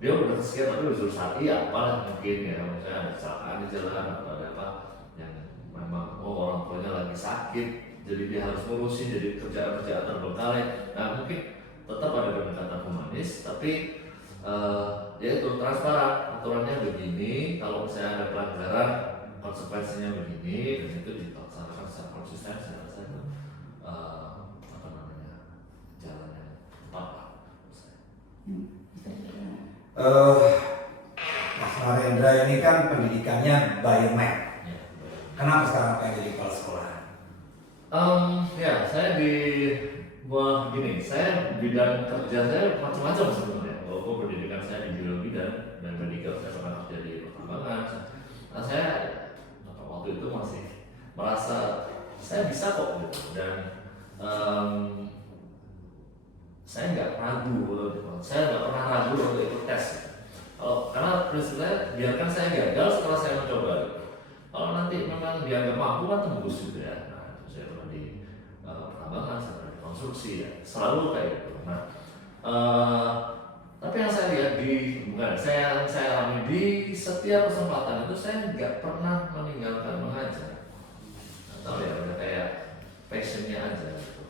dia udah kesekian tapi usul syar'i apalah mungkin ya, misalnya ada kecelakaan di jalan atau ada apa yang memang orang tuanya lagi sakit jadi dia harus ngurusin, jadi kerjaan terbengkalai. Nah mungkin tetap ada pendekatan humanis tapi yaitu transparan, aturannya begini, kalau misalnya ada pelanggaran konsekuensinya begini, dan itu dilaksanakan secara konsisten. Saya rasa itu jalan yang tepat lah. Mas Narendra ini kan pendidikannya biomed. Ya, Kenapa sekarang pengen jadi kepala sekolah? Ya saya gini, saya bidang kerja saya macam-macam sebenarnya. Walaupun pendidikan saya di biologi dan medical, saya pernah kerja di pertambangan. Nah saya waktu itu masih merasa saya bisa kok gitu, dan saya nggak ragu untuk ikut tes gitu. Karena prinsipnya biarkan saya gagal setelah saya mencoba gitu. Kalau nanti memang dia nggak mampu kan tembus gitu ya. Nah saya pernah di pertambangan, saya pernah di konstruksi ya, selalu kayak gitu. Nah tapi yang saya lihat saya alami di setiap kesempatan itu, saya nggak pernah meninggalkan mengajar. Atau ya udah kayak passionnya aja gitu.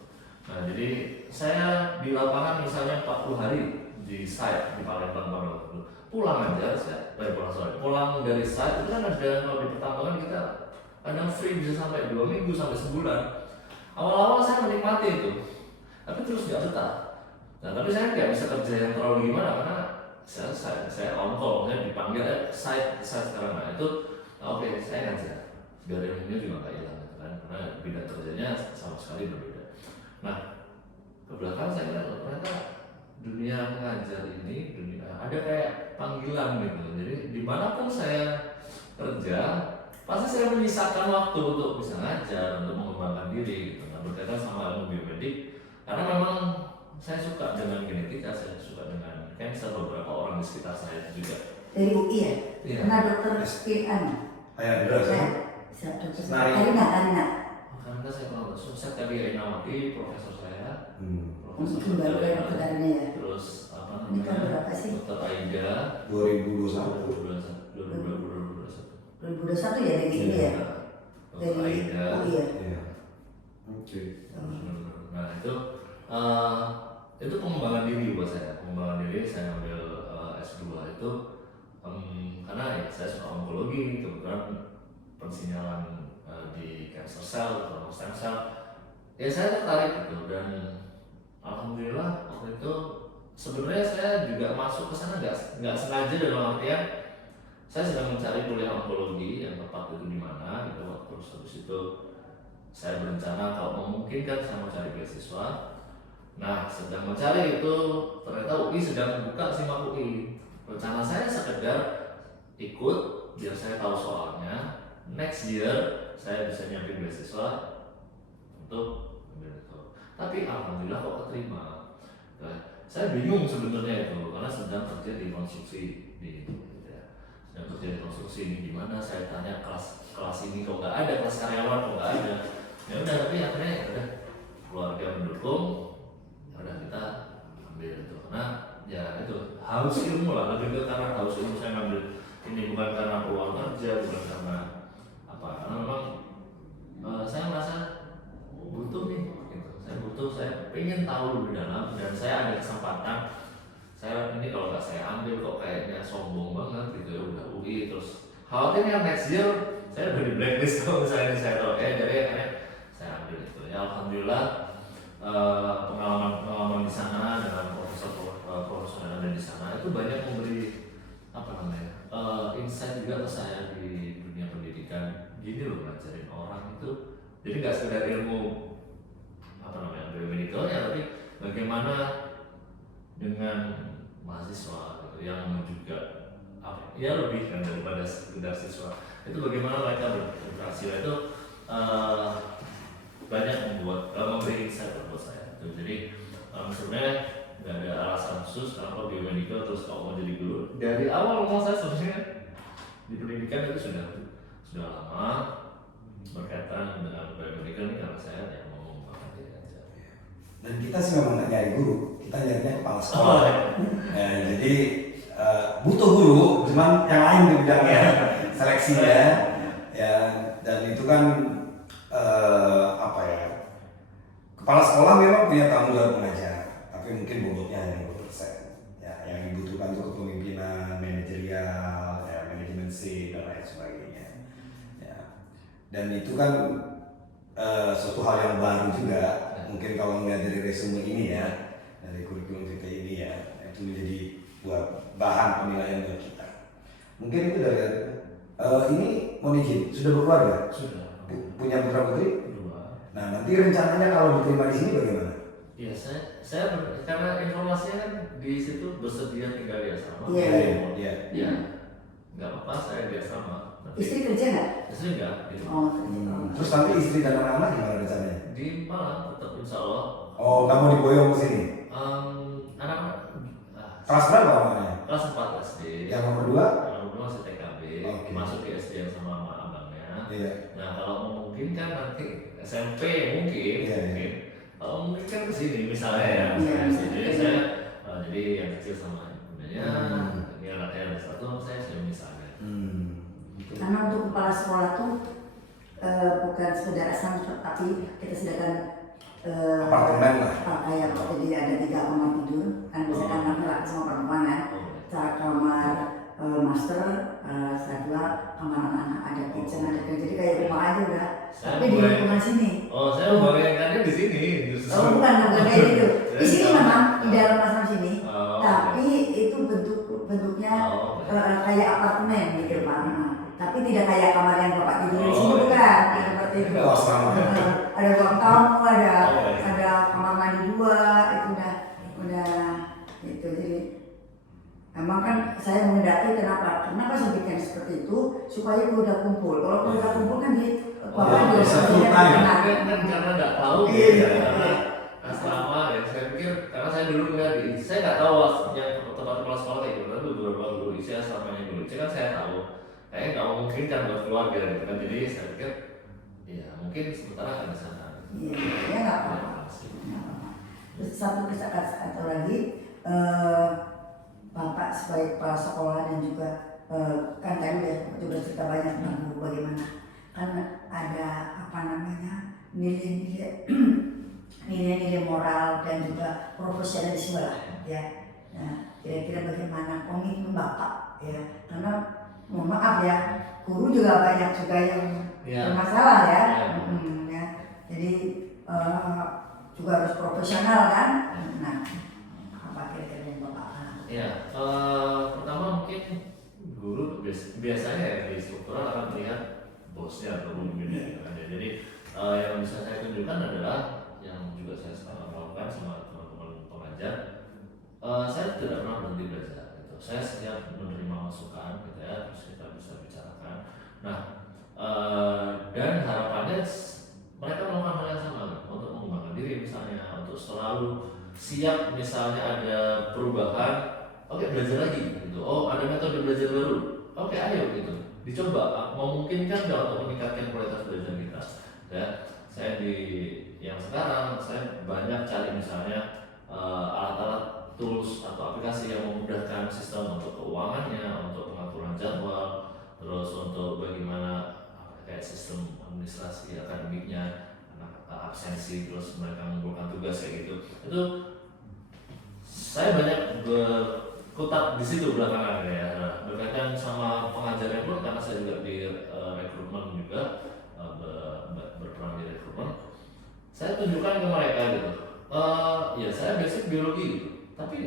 Nah jadi saya di lapangan misalnya 40 hari di site di Palembang pada waktu itu, pulang dari site itu kan ada, kalau di pertambangan kita kadang free bisa sampai 2 minggu sampai sebulan. Awal-awal saya menikmati itu, tapi terus nggak betah. Nah tapi saya nggak bisa kerja yang terlalu gimana karena saya on call, saya dipanggil site sekarang. Nah itu oke, saya ngajar biar ilmunya juga nggak hilang gitu kan, karena bidang kerjanya sama sekali berbeda. Nah ke belakang saya lihat ternyata dunia mengajar ini ada kayak panggilan gitu. Jadi dimanapun saya kerja pasti saya menyisakan waktu untuk bisa ngajar, untuk mengembangkan diri gitu. Nah, berkaitan sama ilmu biomedik karena memang saya suka dengan genetika, saya suka dengan cancer, beberapa orang di sekitar saya juga. Dari UI ya? Iya. Karena dokter Ian. Dokter Karina. Karena saya pernah sukses dari Ainawati, profesor saya. Mungkin baru kayak dokter Karina ya. Terus Ini kan berapa sih? Dokter Aida 2021. 2021 ya dari ini ya? Dokter Aida. UI ya? Iya. Oke. Nah itu pengembangan diri buat saya. Pengembangan diri saya ambil S2 itu karena ya saya suka onkologi, kebetulan persinyalan di cancer cell atau stem cell. Ya saya tertarik gitu, dan alhamdulillah waktu itu sebenarnya saya juga masuk ke sana nggak sengaja, dalam artian saya sedang mencari kuliah onkologi yang tepat itu di mana gitu. Terus habis itu saya berencana kalau memungkinkan saya mau cari beasiswa. Nah sedang mencari itu ternyata UI sedang buka SIMAK UI. Rencana saya sekedar ikut biar saya tahu soalnya. Next year saya bisa nyampe beasiswa untuk ambil itu. Tapi alhamdulillah kok keterima. Nah, saya bingung sebenarnya itu karena sedang kerja di konstruksi sedang kerja di konstruksi ini gimana. Saya tanya kelas ini kok nggak ada, kelas karyawan kok nggak ada. Ya udah, tapi akhirnya ya udah keluarga mendukung, ya udah kita ambil itu. Nah ya itu haus ilmu lah, lebih ke karena haus ilmu saya ngambil ini, bukan karena peluang kerja, bukan karena apa, karena memang saya merasa butuh nih gitu. Saya pengen tahu lebih dalam dan saya ada kesempatan. Saya ini kalau nggak saya ambil kok kayaknya sombong banget gitu ya, udah UI terus khawatirnya next year saya udah di blacklist kalau misalnya ini saya tahu jadi akhirnya saya ambil itu ya. Alhamdulillah pengalaman di sana dengan profesor yang ada di sana itu banyak memberi apa namanya insight juga ke saya di dunia pendidikan. Gini loh ngajarin orang itu jadi nggak sekedar ilmu apa namanya biomedikalnya, tapi bagaimana dengan mahasiswa gitu, yang juga ya lebih kan daripada sekedar siswa itu bagaimana mereka berinteraksi itu banyak memberi insight buat saya gitu. Jadi sebenarnya nggak ada alasan khusus kenapa biomedical terus kalau mau jadi guru. Dari awal memang saya sebenarnya di pendidikan itu sudah lama berkaitan dengan biomedical ini karena saya yang mau mengembangkan diri aja. Dan kita sih memang nggak nyari guru, kita nyarinya kepala sekolah. Jadi butuh guru, cuman yang lain di bidangnya seleksinya, ya. Dan itu kan apa ya? Kepala sekolah memang punya tanggung jawab mengajar, tapi mungkin bobotnya hanya 50%. Ya, yang dibutuhkan itu kepemimpinan, manajerial, ya, manajemen C dan lain sebagainya. Ya. Dan itu kan suatu hal yang baru juga. Mungkin kalau melihat dari resume ini ya, dari kurikulum kita ini ya, itu menjadi buat bahan penilaian buat kita. Mungkin itu dari ini mohon izin, sudah berkeluarga? Sudah. Punya putra putri? Dua. Nah nanti rencananya kalau diterima di sini bagaimana? Iya, saya karena informasinya kan di situ bersedia tinggal di asrama. Iya. Iya. Nggak apa-apa, saya di asrama. Istri kerja nggak? Istri enggak. Gitu. Oh, Terus nanti istri dan anak-anak gimana rencananya? Di Malang tetap insya Allah. Oh, kamu diboyong ke sini? Anak-anak Kelas berapa namanya? kelas 4 SD. Yang nomor 2? Yang nomor 2 masih TKB. Oke. Masuk di SD yang sama abangnya. Iya. Nah kalau memungkinkan nanti SMP mungkin. Iya. Kalau memungkinkan ke sini misalnya ya. Jadi saya jadi yang kecil sama ibundanya. Ini anaknya ada satu, saya misalnya. Karena untuk kepala sekolah tuh bukan sekedar asrama, tapi kita sediakan Apartemen lah. kayak jadi ada 3 kamar tidur, kan bisa kan laki sama perempuan kan. Kamar master, kedua kamar anak-anak, ada kitchen, ada jadi kayak rumah aja udah. Tapi di lingkungan sini. Oh, saya membayangkannya di sini. Oh bukan kayak gitu. Di sini memang di dalam asrama sini, tapi itu bentuknya kayak apartemen gitu Pak. Tapi tidak kayak kamar yang Bapak tidur di sini bukan, seperti itu. Ada ruang tamu, ada kamar mandi 2, itu udah itu. Jadi emang kan saya mengendaki kenapa saya bikin seperti itu supaya udah kumpul. Kalau udah kumpul kan Bapak bisa full time. Kan karena nggak tahu ya. Asrama ya, saya pikir karena saya dulu kuliah di saya nggak tahu yang tempat kepala sekolah kayak gimana, tapi beberapa guru isi asramanya dulu kan saya tahu kayaknya nggak mungkin kan buat keluarga gitu kan, jadi saya pikir ya mungkin sementara akan di sana. Iya nggak apa-apa. Terus satu lagi Bapak sebagai kepala sekolah dan juga kan tadi udah cerita banyak tentang guru bagaimana kan ada apa namanya nilai-nilai moral dan juga profesionalisme lah ya. Nah, kira-kira bagaimana komitmen Bapak ya, karena mohon maaf ya, guru juga banyak juga yang bermasalah ya. Ya. Jadi juga harus profesional kan. Nah, apa kira-kira yang Bapak lakukan? Ya, pertama mungkin guru biasanya ya di struktural akan melihat bosnya atau pemimpinnya kan. Jadi yang bisa saya tunjukkan adalah yang juga saya sekarang lakukan sama teman-teman pengajar, saya tidak pernah berhenti belajar gitu. Saya siap menerima masukan gitu ya, terus kita bisa bicarakan. Nah, dan harapannya mereka melakukan hal yang sama gitu, untuk mengembangkan diri misalnya, untuk selalu siap misalnya ada perubahan, oke belajar lagi gitu. Oh ada metode belajar baru, oke ayo gitu, dicoba memungkinkan nggak untuk meningkatkan kualitas belajar kita ya. Saya di yang sekarang saya banyak cari misalnya alat-alat tools atau aplikasi yang memudahkan sistem untuk keuangannya, untuk pengaturan jadwal, terus untuk bagaimana kayak sistem administrasi akademiknya, absensi koordinasi, terus mereka mengumpulkan tugas kayak gitu. Itu saya banyak berkutat di situ belakangan ya, berkaitan sama pengajarnya pun karena saya juga di rekrutmen juga, berperan di rekrutmen. Saya tunjukkan ke mereka gitu, ya saya basic biologi gitu, tapi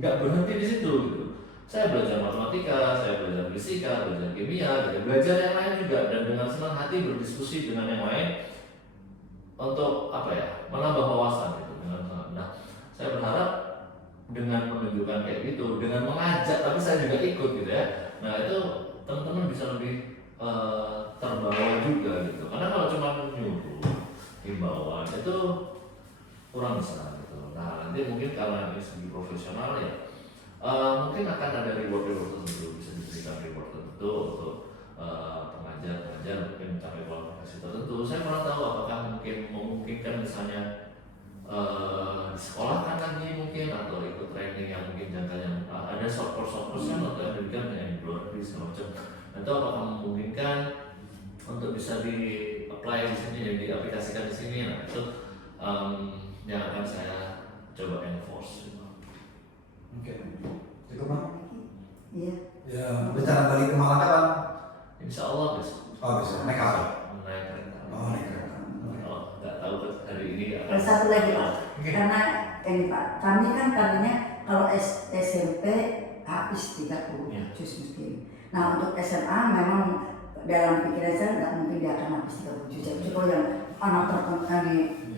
nggak berhenti di situ gitu. Saya belajar matematika, saya belajar fisika, belajar kimia, gitu. Belajar yang lain juga, dan dengan senang hati berdiskusi dengan yang lain untuk apa ya, menambah wawasan gitu. Nah, saya berharap dengan menunjukkan kayak gitu, dengan mengajak, tapi saya juga ikut gitu ya. Nah itu teman-teman bisa lebih terbawa juga gitu. Karena kalau cuma nyuruh himbauan itu kurang besar gitu. Nah nanti mungkin karena ini segi profesional ya, mungkin akan ada reward tertentu, bisa diberikan reward tertentu untuk pengajar mungkin mencapai kualifikasi tertentu. Saya kurang tahu apakah mungkin memungkinkan misalnya disekolahkan lagi mungkin, atau ikut training yang mungkin jangkanya ada short course yang atau yang diberikan yang di luar negeri segala macam. Itu apakah memungkinkan untuk bisa di apply di sini, yang diaplikasikan di sini. Nah itu yang akan saya coba enforce. Oke, cukup Bang? Iya. Ya, rencana balik ke Malang kapan? Insya Allah besok. Oh besok, naik apa? Naik kereta. Oh naik kereta. Oh, nggak tahu hari ini. Terus satu lagi Pak, karena ini Pak, kami kan tadinya kalau SMP habis 30 Ya. juz mungkin. Nah untuk SMA memang dalam pikiran saya nggak mungkin dia akan habis 30 juz. Jadi kalau yang anak tertentu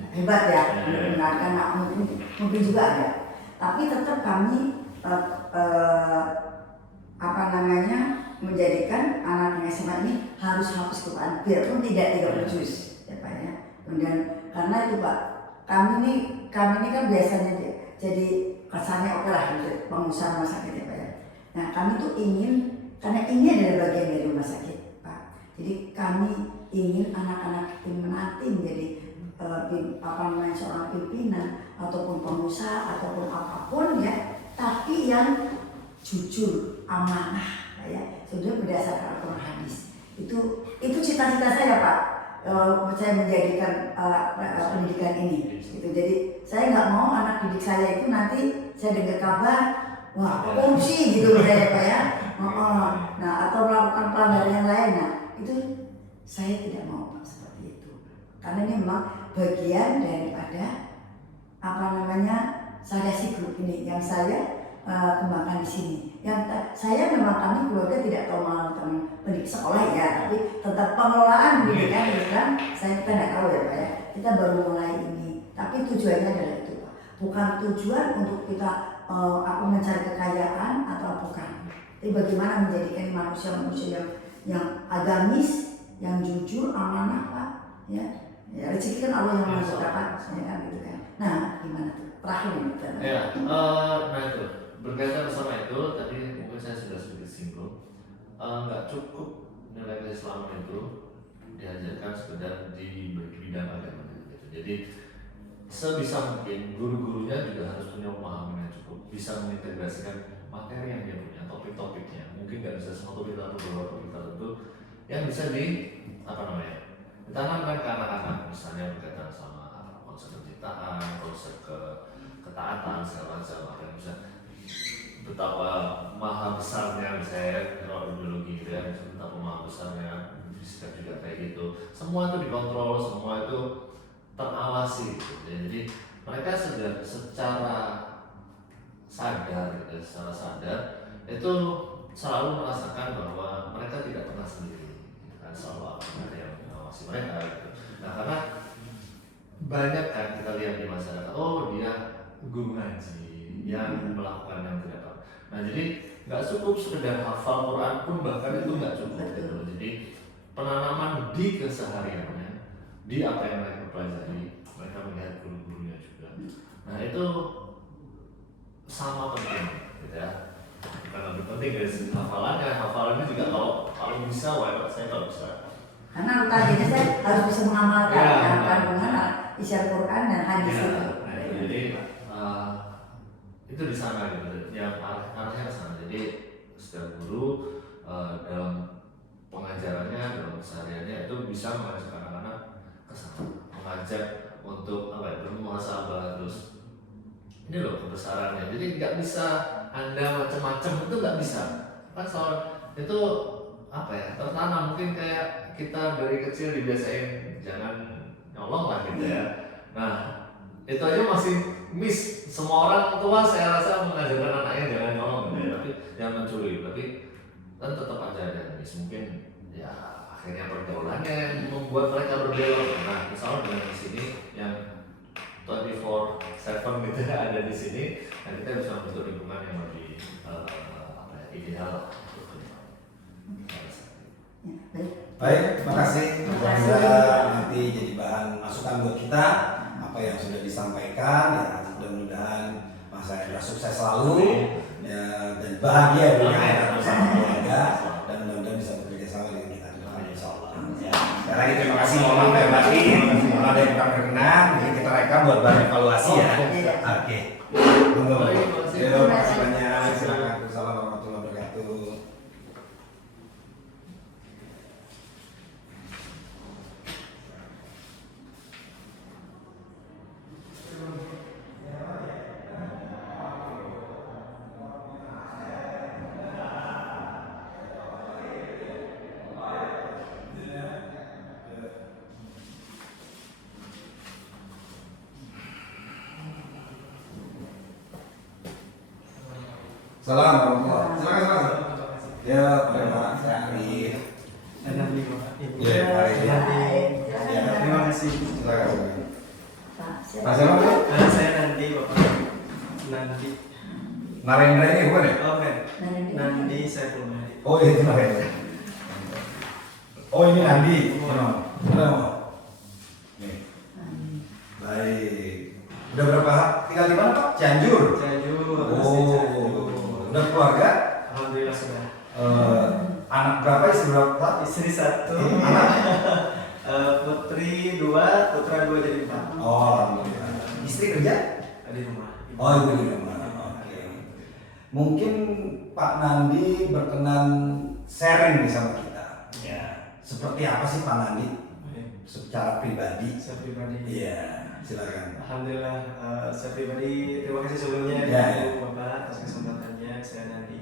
hebat ya, mendengarkan, nah, mungkin juga ada. Tapi tetap kami menjadikan anak yang SMA ini harus hafaz Quran, biarpun tidak 30 juz, ya Pak ya. Kemudian karena itu Pak, kami ini kan biasanya jadi kesannya oke lah gitu, pengusaha rumah sakit ya Pak ya. Nah kami tuh ingin, karena ini adalah bagian dari rumah sakit Pak. Jadi kami ingin anak-anak tim nanti menjadi seorang pimpinan ataupun pengusaha ataupun apapun ya, tapi yang jujur, amanah ya, sudah berdasarkan Al-Quran hadis. Itu cita-cita saya Pak. Saya menjadikan pendidikan ini gitu. Jadi saya nggak mau anak didik saya itu nanti saya dengar kabar wah korupsi gitu saya Pak ya. Nah atau melakukan pelanggaran yang lain. Nah itu saya tidak mau Pak seperti itu. Karena ini memang bagian daripada Sadasi Group ini yang saya kembangkan di sini. Yang saya memang kami keluarga tidak tahu malah teman pendidik sekolah ya, tapi tentang pengelolaan pendidikan kan kita tidak tahu ya Pak ya. Kita baru mulai ini, tapi tujuannya adalah itu Pak. Bukan tujuan untuk kita mencari kekayaan atau bukan. Tapi bagaimana menjadikan manusia yang agamis, yang jujur, amanah Pak. Ya rezeki kan Allah yang masuk Pak, ya kan gitu kan. Nah gimana tuh? Terakhir ini. Ya, nah itu berkaitan sama itu tadi mungkin saya sudah sedikit singgung, nggak cukup nilai keislaman itu diajarkan sekedar di bidang agama gitu. Jadi sebisa mungkin guru-gurunya juga harus punya pemahaman yang cukup, bisa mengintegrasikan materi yang dia punya, topik-topiknya. Mungkin nggak bisa semua topik atau beberapa topik tertentu yang bisa ditanamkan ke anak-anak, misalnya berkaitan sama konsep penciptaan, konsep ketaatan segala macam, apa yang bisa betapa maha besarnya misalnya kalau ideologi gitu ya, betapa maha besarnya fisika juga kayak gitu. Semua itu dikontrol, semua itu terawasi gitu. Jadi mereka secara sadar gitu, secara sadar itu selalu merasakan bahwa mereka tidak pernah sendiri gitu kan, selalu ada yang mengawasi mereka gitu. Nah karena banyak kan kita lihat di masyarakat, oh dia guru ngaji yang melakukan yang tidak apa. Nah jadi nggak cukup sekedar hafal Quran pun, bahkan itu nggak cukup gitu. Jadi penanaman di kesehariannya, di apa yang mereka pelajari, mereka melihat guru-gurunya juga. Nah itu sama penting gitu ya. Bukan lebih penting dari segi hafalannya juga kalau bisa, saya kalau bisa. Karena tadinya saya harus bisa mengamalkan kandungan isi Al-Quran dan hadis itu. Jadi itu di sana gitu, yang arahnya ke sana. Jadi setiap guru dalam pengajarannya, dalam kesehariannya itu bisa mengajak anak-anak ke sana, mengajak untuk apa ya, bermuhasabah, terus ini loh kebesarannya. Jadi nggak bisa Anda macam-macam, itu nggak bisa. Kan soal itu apa ya, tertanam mungkin kayak kita dari kecil dibiasain jangan nyolong lah gitu ya. Nah itu aja masih miss. Semua orang tua saya rasa mengajarkan anaknya jangan nyolong gitu ya, tapi jangan mencuri. Tapi kan tetap aja ada miss. Mungkin ya akhirnya pergaulannya yang membuat mereka berbelok. Nah misalnya dengan di sini yang 24/7 gitu ya, ada di sini, dan kita bisa membentuk lingkungan yang lebih apa ya, ideal untuk kedepan. Ya, baik. Baik, terima kasih. Terima kasih. Semoga nanti jadi bahan masukan buat kita apa yang sudah disampaikan. Ya, mudah-mudahan Mas Hendra sukses selalu ya, dan bahagia dengan bersama keluarga, dan mudah-mudahan bisa bekerja sama dengan kita ke depan, insya Allah. Ya. Sekali lagi terima kasih, mohon maaf lahir batin. Kalau ada yang kurang berkenan, mungkin kita rekam buat bahan evaluasi ya. Iya. Oke. Tunggu. Baik, terima kasih. Terima kasih banyak. Silakan. Assalamualaikum warahmatullahi wabarakatuh. Assalamualaikum. Silakan. Ya, terima kasih. Ya, mari. Ya, Terima kasih. Silakan. Pak, Mas siapa? Saya Nandi, Bapak. Nandi. Narendra ini bukan ya? Oh, kan. Nandi. Nandi saya belum Nandi. Oh, itu Narendra. Oh, ini Nandi. Halo. Nih. Baik. Udah berapa? Tinggal di mana, Pak? Cianjur. Cianjur. Oh, udah keluarga? Alhamdulillah sudah. Anak berapa? Istri berapa? Istri 1, Anak? putri 2, putra 2 jadi 4. Oh, alhamdulillah. Istri kerja? Di rumah. Oh, ibu di rumah. Oke. Mungkin Pak Nandi berkenan sharing nih sama kita. Ya. Seperti apa sih Pak Nandi secara pribadi? Saya pribadi. Iya, silakan. Alhamdulillah, saya pribadi terima kasih sebelumnya Ya, kepada Bapak atas kesempatannya. Saya Nandi.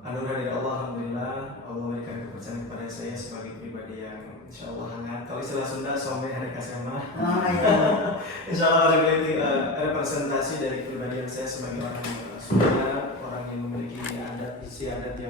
Anugerah dari Allah, alhamdulillah Allah memberikan kepercayaan kepada saya sebagai pribadi yang insya Allah hangat. Kalau istilah Sunda, someh hari kasema. Oh iya. Insya Allah representasi dari kepribadian saya sebagai orang yang Sunda, orang yang memiliki adat, isi adat yang